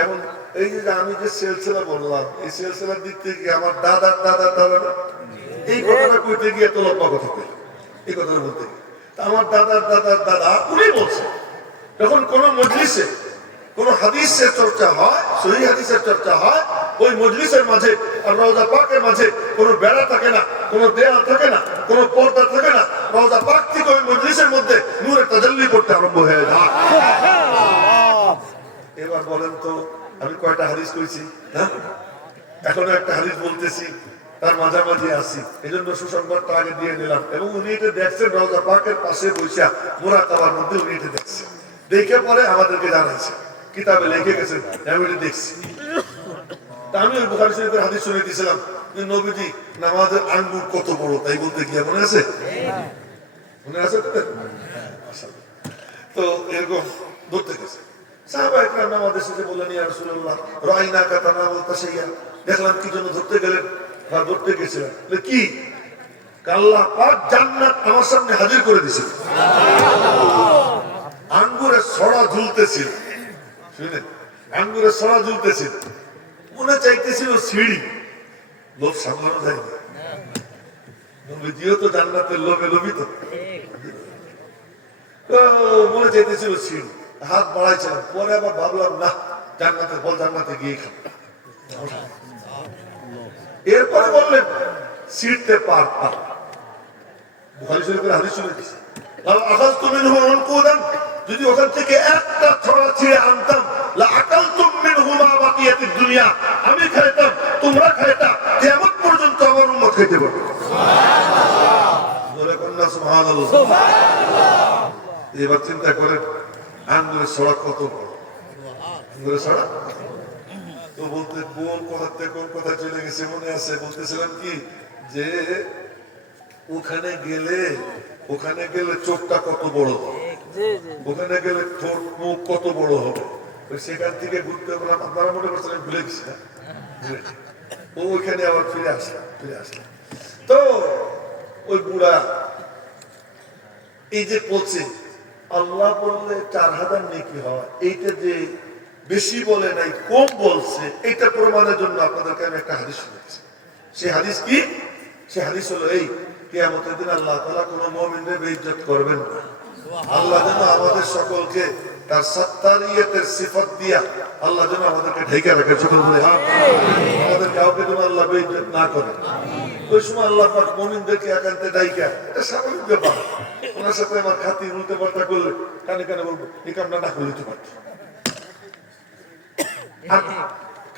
এখন এই যে আমি যে সিলসিলা বললাম, এই সিলসিলার দিক থেকে আমার দাদার দাদার দাদা, এই কথাটা কইতে গিয়ে এত লম্বা কথা কই, এই কথাটা বলতে গিয়ে আমার দাদার দাদার দাদা উনি বলছেন, যখন কোন মজলিসে কোন হাদিসের চর্চা হয়, সহিহ হাদিসের চর্চা হয়, ওই মজলিসের মাঝে আর রওজা পাকের মাঝে কোনো বেড়া থাকে না, কোনো দেয়াল থাকে না, কোনো পর্দা থাকে না। রওজা পাক থেকে ওই মজলিসের মধ্যে নূরের তাজাল্লি করতে আরম্ভ হয়ে যায়। এবার বলেন তো আমি কয়টা হাদিস কইছি? হ্যাঁ, এখনো একটা হাদিস বলতেছি, তার মাঝামাঝি আছি, এই জন্য সুসংবাদটা আগে দিয়ে নিলাম। এবং উনি এটা দেখছেন রওজা পাকের পাশে বসে মুরাকাবার মধ্যে, উনি এটা দেখছেন, দেখে পরে আমাদেরকে জানাইছে, কিতাবে লিখে গেছেন, আমি এটা দেখছি। আমি ওই বুখারী শরীফের হাদিস শুনে দিয়েছিলাম যে নবীজি নামাজের আঙ্গুর কত বড়, তাই বলতে গিয়ে মনে আছে? মনে আছে তো? এরকম ধরতে গেছে সাহাবায়ে কেরাম নামাজের শেষে বললেন, ইয়া রাসূলুল্লাহ রাআইনাকা তানাওয়ালতা শাইআন, দেখলাম কি জন্য ধরতে গেলেন বা ধরতে গেছিলেন? কি, আল্লাহ পাক জান্নাত আমার সামনে হাজির করে দিয়েছেন, আঙ্গুরের ছড়া ঝুলতেছিল, শুনেন, আঙ্গুরের ছড়া ঝুলতেছিল, মনে চাইতেছিল সিঁড়ি, লোভ সামলানো যায়নি। নবীজিও তো জান্নাতের লোভে লোভিত, মনে চাইতেছিল সিঁড়ি, হাত বাড়াইছিলাম, পরে আবার ভাবলাম না, জান্নাতের ফল জান্নাতে গিয়ে খাবো। এরপরে বললেন সিঁড়িতে পার পার, বুখারী শরীফের হাদিস শুনে দিছি, আখাযতু মিনহু উনকুদান, যদি ওখান থেকে একটা ছড়া ছিঁড়ে আনতাম, লা আকালতুম মিনহু মা বাকিয়াতিদ দুনিয়া, আমি খাইতাম, তোমরা খাইতা, কিয়ামত পর্যন্ত আমার উম্মত খাইতে পারবে। সুবহানাল্লাহ, জোরে কন্না সুবহানাল্লাহ, সুবহানাল্লাহ। এবার চিন্তা করেন আঙ্গুরের ছড়া কত বড়, আঙ্গুরের ছড়া তো বলতে কোন কথাতে কোন কথা চলে গেছে মনে আছে? বলতেছিলাম কি যে ওখানে গেলে চোখটা কত বড় হবে, ওখানে গেলে ঠোঁট মুখ কত বড় হবে, সেখান থেকে ঘুরতে আপনারা মনে করছেন ভুলে গেছি না, ওইখানে আবার ফিরে আসলাম। তো ওই বুড়া এই যে বলছে আল্লাহ বললে 4000 নেকি হয়, এইটা যে বেশি বলে নাই কম বলছে, এটা প্রমাণের জন্য আপনাদেরকে আমি একটা হাদিস শুনেছি। সেই হাদিস কি? সেই হাদিস হলো এই, কিয়ামতের দিন আল্লাহ তাআলা কোনো মুমিনকে বেইজ্জত করবেন না। আল্লাহ যেন আমাদের সকলকে তার সাত্তারিয়াতের সিফাত দিয়া আল্লাহ যেন আমাদেরকে ঢেকে রাখে। সকল বলে আমাদের কাউকে যেন আল্লাহ বেইজ্জত না করে। ওই সময় আল্লাহ পাক মুমিনদেরকে একান্তে ডাইকা, এটা স্বাভাবিক ব্যাপার। ওনার সাথে আমার খাতি উল্টে পাল্টা করলে কানে কানে বলবো এই কামটা না করলে তো পারত।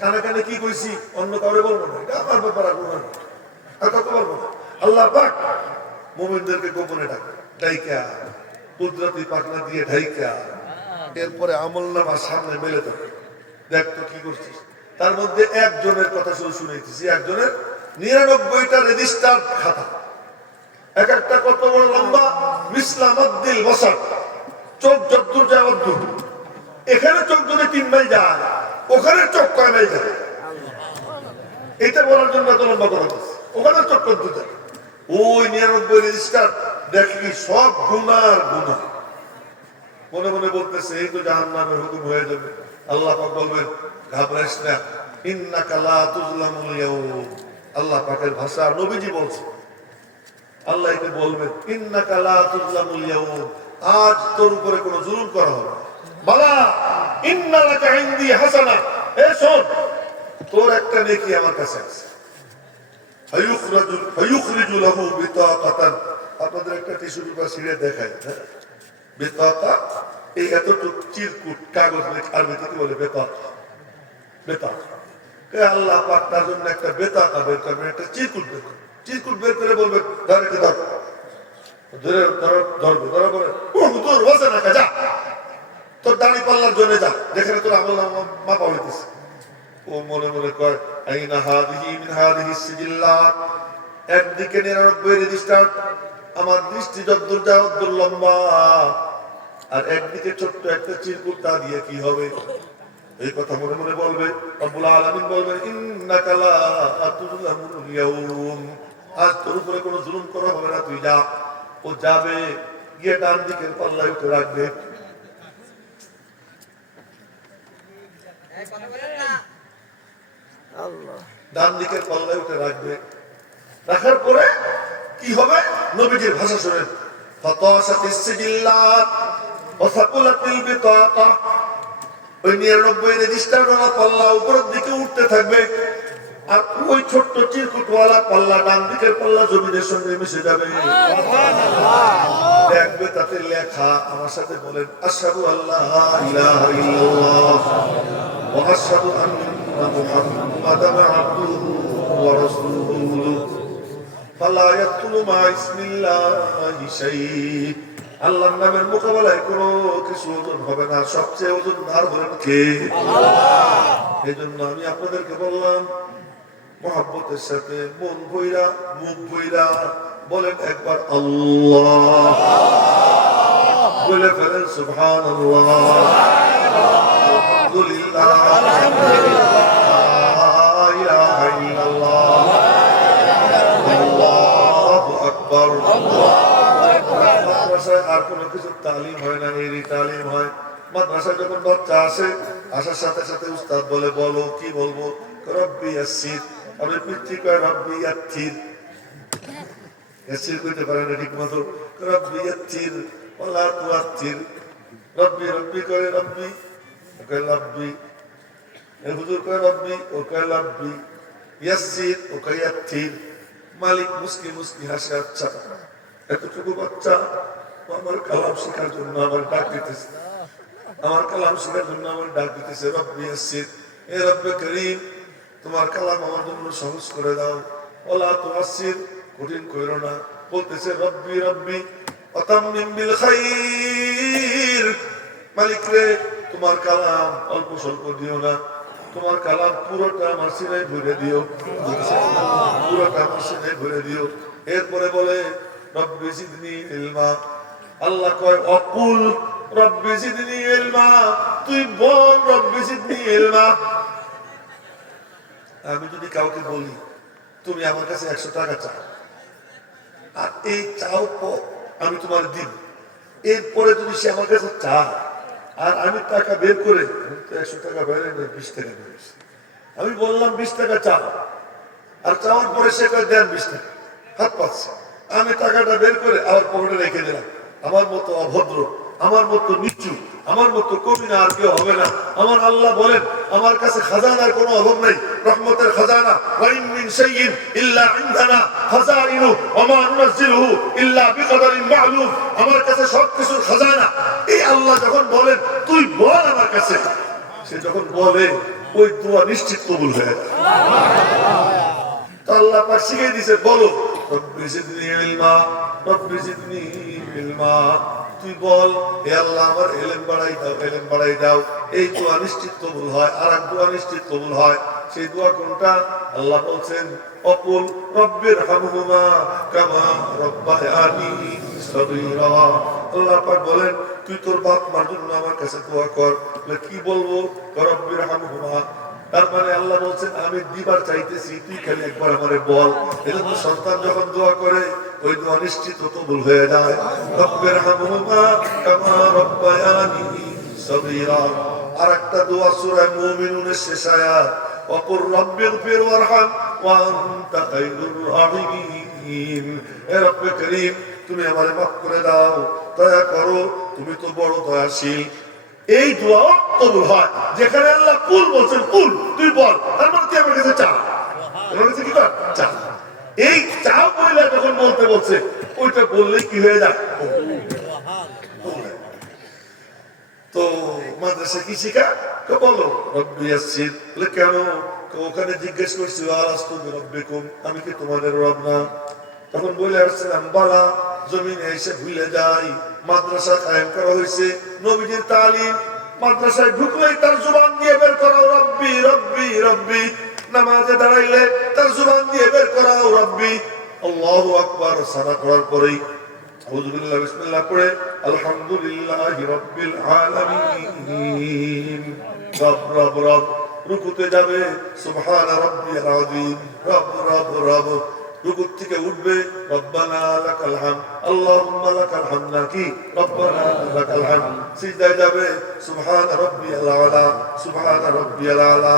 কানে কানে কি কইছি অন্য কাউরে বলবো না, এটা আমার ব্যাপার। আর কাউকে বলবো না। আল্লাহ পাক মুমিনদেরকে গোপনে ডাইকা কুদরতি পাখনা দিয়ে ঢাইকা, এরপরে আমলনামা সামনে মেলে দেবে, দেখ তো কি করছিস। তার মধ্যে একজনের কথা শুধু শুনেছি, একজনের 99টা রেজিস্টার খাতা, এক একটা কত বড় লম্বা, মিসলামাদ্দিল বসার, চোখ যদ্দূর যায় অদ্দূর। এখানে চোখ যদি 3 মাইল যায়, ওখানে চোখ কয় মাইল যায়, এটা বলার জন্য এত লম্বা করা হচ্ছে। ওখানে চোখ কদ্দূর যায়, ওই 99 রেজিস্টার দেখি সব গুনার গুনাহ। মনে মনে বলতেছে এই তো জাহান্নামের হুকুম হয়ে যাবে। আল্লাহ পাক বলবেন ঘাবড়াইস না, ইন্নাকা লা তুজলামুল ইয়াউম। আল্লাহ পাকের ভাষা নবীজি বলছে, আল্লাহ এটা বলবেন ইন্নাকা লা তুজলামুল ইয়াউম, আজ তোর উপরে কোনো জুলুম করা হবে না। বালা ইন্না লাকা ইনদি হাসানা, এ শোন তোর একটা নেকি আমার কাছে আছে। হায়ুখরিজু লাহু বিতাকাতান, আপনাদের একটা টিস্যু পেপার ছিঁড়ে দেখাই, বেতাকা, এই এতটুকু চিরকুট কাগজ, আরবিতে কি বলে বেতাকা, বেতাকা। আল্লাহ পাক তার জন্য একটা বেতাকা বের করবেন, একটা চিরকুট বের করবেন। চিরকুট বের করে বলবে ধরে ধর, ধরে ধরবে, ধরা পরে তোর বসে না যা, তোর দাড়ি পাল্লার জন্য যা, যেখানে তোর আমল মাপা হইতেছে। ও মনে মনে কয় আইনা হাদিহি মিন হাদিহি সিজিল্লাত, একদিকে 99 রেজিস্টার, আমার দৃষ্টি যদ্দূর যায় অদ্দূর লম্বা, আর একদিকে ছোট্ট একটা চিরকুট, তা দিয়ে কি হবে? এই কথা মনে মনে বলবে। রব্বুল আলামিন বলবেন ইন্নাকা লা তুজলামুল ইয়াউম, আজ তোর উপরে কোনো জুলুম করা হবে না, তুই যা। ও যাবে, গিয়ে ডান দিকের পাল্লায় উঠে রাখবে। ডান দিকের পাল্লায় উঠে রাখবে। রাখার পরে কি হবে? নবীজির ভাষা শুনেন, ফাতাশাতিস সিজিল্লাত ওয়া সাকুলাতিল বিতাকা, ওই 99 রেজিস্টার ওয়ালা পাল্লা উপরের দিকে উঠতে থাকবে, আর ওই ছোট্ট চিরকুটওয়ালা পাল্লা ডান দিকের পাল্লা জমিনের সঙ্গে মিশে যাবে। দেখবে তাতে লেখা, আমার সাথে বলেন আশহাদু আল্লা ইলাহা ইল্লাল্লাহ ওয়া আশহাদু আন্না মুহাম্মাদান আবদুহু ওয়া রাসূলুহু ফালা ইয়াদখুলু মা ইসমিল্লাহি শাই'আ। আল্লাহর নামের মোকাবেলায় কোনো কিছু ওজন হবে না, সবচেয়ে ওজনদার হলেন কে? আল্লাহ। এইজন্য আমি আপনাদেরকে বললাম মহব্বতের সাথে মন ভইরা মুখ ভইরা বলেন একবার আল্লাহ, বলে ফেলেন সুবহানাল্লাহ, আলহামদুলিল্লাহ, লা ইলাহা ইল্লাল্লাহ, আল্লাহু আকবার। মাদ্রাসায় আর কোনো কিছু তালিম হয় না, এই তালিম হয়। মাদ্রাসায় যখন বাচ্চা আসে, আসার সাথে সাথে উস্তাদ বলে বলো, কি বলবো? রব্বি ইয়াসসির। আমি পিতৃ কয় রব্বি ইয়াত্তির, ইয়াসসির কইতে পারে না ঠিক মতো। রব্বি ইয়াত্তির ওয়ালা তুয়াত্তির, রব্বি রব্বি করে রব্বি, ওকে রব্বি। এ হুজুর কয় রব্বি, ও কয় রব্বি। ইয়াসসির, ও কয় ইয়াত্তির। মালিক মুস্কি মুস্কি হাসে, আচ্ছা এতটুকু বাচ্চা আমার কালাম শেখার জন্য আমার ডাক দিতেছে, আমার কালাম শেখার জন্য আমার ডাক দিতেছে। রব্বি ইয়াসসির, এ রব্বে করিম তোমার কালাম আমার জন্য সহজ করে দাও, ওয়ালা তুআসসির কঠিন কইরো না। বলতেছে রব্বি রব্বি ওয়াতাম্মিম বিল খাইর, মালিক রে তোমার কালাম অল্প স্বল্প দিও না, তোমার কালাম পুরোটা আমার সিনায় ভরে দিও, পুরোটা আমার সিনায় ভরে দিও। এরপরে বলে রব্বি জিদনি ইলমা। আল্লাহ কয় অকুল রব্বি জিদনি ইলমা, তুই বল রব্বি জিদনি ইলমা। আমি যদি কাউকে বলি তুমি আমার কাছে 100 টাকা চাও, আর এই চাও আমি তোমার দিব, এরপরে যদি সে আমার কাছে চায় আর আমি টাকা বের করে 100 টাকা বের 20 টাকা বেরিয়েছি, আমি বললাম 20 টাকা চাও, আর চাওয়ার পরে সে কয় দেন 20 টাকা, হাত পাচ্ছে, আমি টাকাটা বের করে আবার পকেটে রেখে দিলাম। আমার মতো অভদ্র আমার মতো নিচু, আমার মতো কমিনা আর কেউ হবে না। আমার আল্লাহ বলেন আমার কাছে খাজানার কোনো অভাব নেই, রহমতের খাজানা। ওয়া ইন মিন শাইইন ইল্লা ইনদানা খাজাইনু ওয়া মা নুনাজ্জিলুহু ইল্লা বিকদারিন মা'লুম। আমার কাছে সবকিছুর খাজানা। এই আল্লাহ যখন বলেন তুই বল আমার কাছে, সে যখন বলে ওই দোয়া নিশ্চিত কবুল হয়ে যায়। তো আল্লাহ পাক শিখিয়ে দিয়েছে, বলো রব্বি জিদনি ইলমা, রব্বি জিদনি ইলমা। তুই বল হে আল্লাহ আমার ইলম বাড়াই দাও, ইলম বাড়াই দাও। এই দোয়া নিশ্চিত কবুল হয়। আর এক দোয়া নিশ্চিত কবুল হয়। সেই দোয়া কোনটা? আল্লাহ বলছেন অকুল রব্বির হামহুমা কামা রব্বায়ানি সগীরা। আল্লাহ পাক বলেন তুই তোর বাপ মার জন্য আমার কাছে দোয়া কর। কি বলবো? রব্বির হামহুমা। তার মানে আল্লাহ বলছেন আমি দিবার চাইতেছি, তুই খালি একবার আমারে বল। এজন্য সন্তান যখন দোয়া করে ওই দোয়া নিশ্চিত কবুল হয়ে যায়। রব্বির হামহুমা কামা রব্বায়ানি সগীরা। আরেকটা দোয়া সূরা মুমিনুনের শেষ আয়াত, ওয়াকুর রব্বিগফির ওয়ারহাম ওয়া আনতা খায়রুর রাহিমিন। হে রব্বে করিম তুমি আমারে মাফ করে দাও, দয়া করো, তুমি তো বড় দয়াশীল। এই দোয়া কবুল হয় যেখানে আল্লাহ কুল বলছেন, কুল তুই বল। তার মানে তুই আমার কাছে চা, আমার কাছে কি কর চা। এই চা বলে যখন বলতে বলছে ওইটা বললে কি হয়ে যায়? তো মাদ্রাসা কি শিখা? বলো রব্বি ইয়াসসির। বলে কেন? ওখানে জিজ্ঞেস করছি আলাস্তু বিরব্বিকুম, আমি কি তোমাদের রব না? তখন বলে আসছিলাম বালা। জমিনে এসে ভুলে যাই মাদ্রাসা কায়েম করা হয়েছে, নবীজির তালিম। মাদ্রাসায় ঢুকলেই তার জুবান দিয়ে বের করাও রব্বি রব্বি রব্বি। নামাজে দাঁড়াইলে তার জুবান দিয়ে বের করাও রব্বি। আল্লাহু আকবার সানা করার পরেই আউযু বিল্লাহি বিসমিল্লাহ পড়ে আলহামদুলিল্লাহি রাব্বিল আলামিন। রব রব রব। রুকুতে যাবে সুবহান রাব্বিয়াল আযীম। রব রব রব। রুকু থেকে উঠবে রব্বানা লাকাল হামদ, আল্লাহুম্মা লাকাল হামদ নাকি রব্বানা লাকাল হামদ। সিজদায় যাবে সুবহান রাব্বিয়াল আলা, সুবহান রাব্বিয়াল আলা।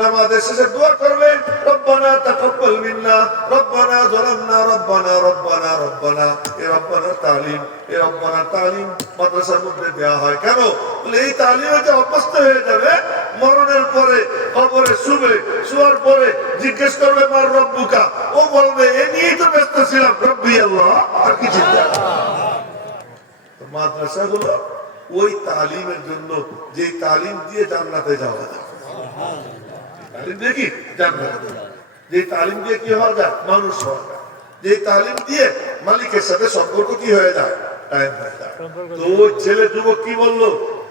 নামাজের শেষে দোয়া করবে রব্বানা তাকাব্বাল মিন্না, রব্বানা যালামনা, রব্বানা রব্বানা রব্বানা। এই রব্বানার তালিম, এই রব্বানার তালিম মাদ্রাসার মধ্যে দেওয়া হয়। কেন? এই তালিমে যে অভ্যস্ত হয়ে যাবে, মরণের পরে কবরে শুবে, শুয়ার পরে জিজ্ঞেস করবে মার রব্বুকা, ও বলবে এ নিয়েই তো ব্যস্ত ছিলাম, রব্বি আল্লাহ, আর কি চিন্তা। মাদ্রাসা হলো ওই তালিমের জন্য যে তালিম দিয়ে জান্নাতে যাওয়া যায়। তালিম দিয়ে কি জান্নাত, যে তালিম দিয়ে কি হওয়া যায়? মানুষ হওয়া যায়। যে তালিম দিয়ে মালিকের সাথে সম্পর্ক কি হয়ে যায়? কায়েম হয়ে যায়। তো ওই ছেলে যুবক কি বললো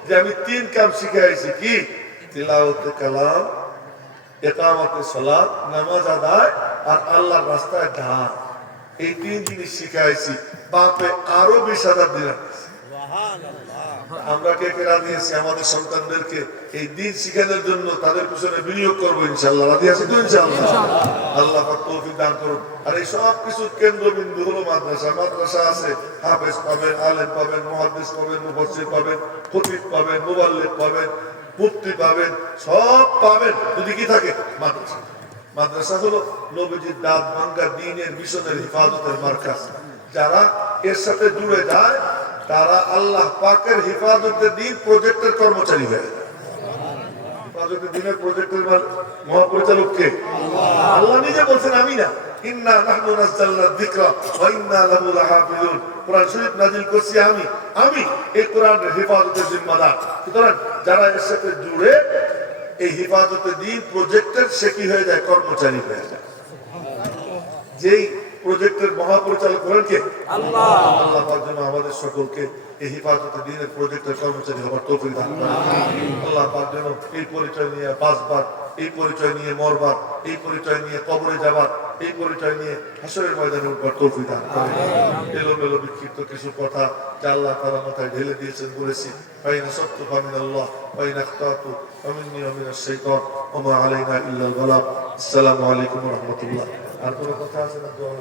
যে আমি 3 কাম শিখে আইছি। কি? তিলাওয়াতে কালাম, ইকামতে সালাত, নামাজ আদায়, আর আল্লাহর রাস্তায় দান। এই 3 জিনিস শিখে আইছি। বাপে আরো 20,000 দিন। আমরা কে কে রাজি আছি আমাদের সন্তানদেরকে এই দিন শিখানোর জন্য তাদের পিছনে বিনিয়োগ করবো ইনশাআল্লাহ? রাজি আছি তো ইনশাআল্লাহ? আল্লাহ পাক তৌফিক দান করুন। আর এই সব কিছুর কেন্দ্রবিন্দু হলো মাদ্রাসা। মাদ্রাসা আছে, হাফেজ পাবেন, আলেম পাবেন, মুহাদ্দিস পাবেন, মুফাসসির পাবেন, খতিব পাবেন, মুবাল্লিগ পাবেন, মুফতি পাবেন, সব পাবেন যদি কি থাকে মাদ্রাসা। মাদ্রাসা হলো নবীজির দাঁত ভাঙ্গা দ্বীনের মিশনের হিফাজতের মার্কাজ। যারা এর সাথে জুড়ে যায় তারা আল্লাহ পাকের হিফাজতের দিন প্রজেক্টের কর্মচারী হয়ে যায়। হিফাজতের দিনের প্রজেক্টের মহাপরিচালক কে? আল্লাহ নিজে বলছেন আমি না। ইন্না নাহনু নাযালনা যিকরা ওয়া ইন্না লাহু লাহাফিজুন। কোরআন শরীফ নাযিল করছি আমি, আমি এই কোরআনের হিফাজতের জিম্মাদার। সুতরাং যারা এর সাথে জুড়ে এই হিফাজতের দিন প্রজেক্টের, সে কি হয়ে যায়? কর্মচারী হয়ে যায়। যেই প্রজেক্টের মহাপরিচালক হলেন কে? আল্লাহ। আল্লাহ পাক যেন আমাদের সকলকে এই হিফাজতের দিনের প্রজেক্টের কর্মচারী হবার তৌফিক দান করেন। আল্লাহ পাক যেন এই পরিচয় নিয়ে বাঁচবার, এই পরিচয় নিয়ে মরবার, এই পরিচয় নিয়ে কবরে যাবার, এই পরিচয় নিয়ে হাসরের ময়দানে উঠবার তৌফিক দান করেন। এলোমেলো বিক্ষিপ্ত কিছু কথা যা আল্লাহ তাআলা মাথায় ঢেলে দিয়েছেন বলেছি। ফাইন আসাবতু ফামিনাল্লাহ, ফাইন আখতাতু ফামিন্নী ওয়া মিনাশ শাইতান, ওয়া মা আলাইনা ইল্লাল বালাগ। আসসালামু আলাইকুম ওয়া রাহমাতুল্লাহ। আর কোনো কথা আছে না? দোয়া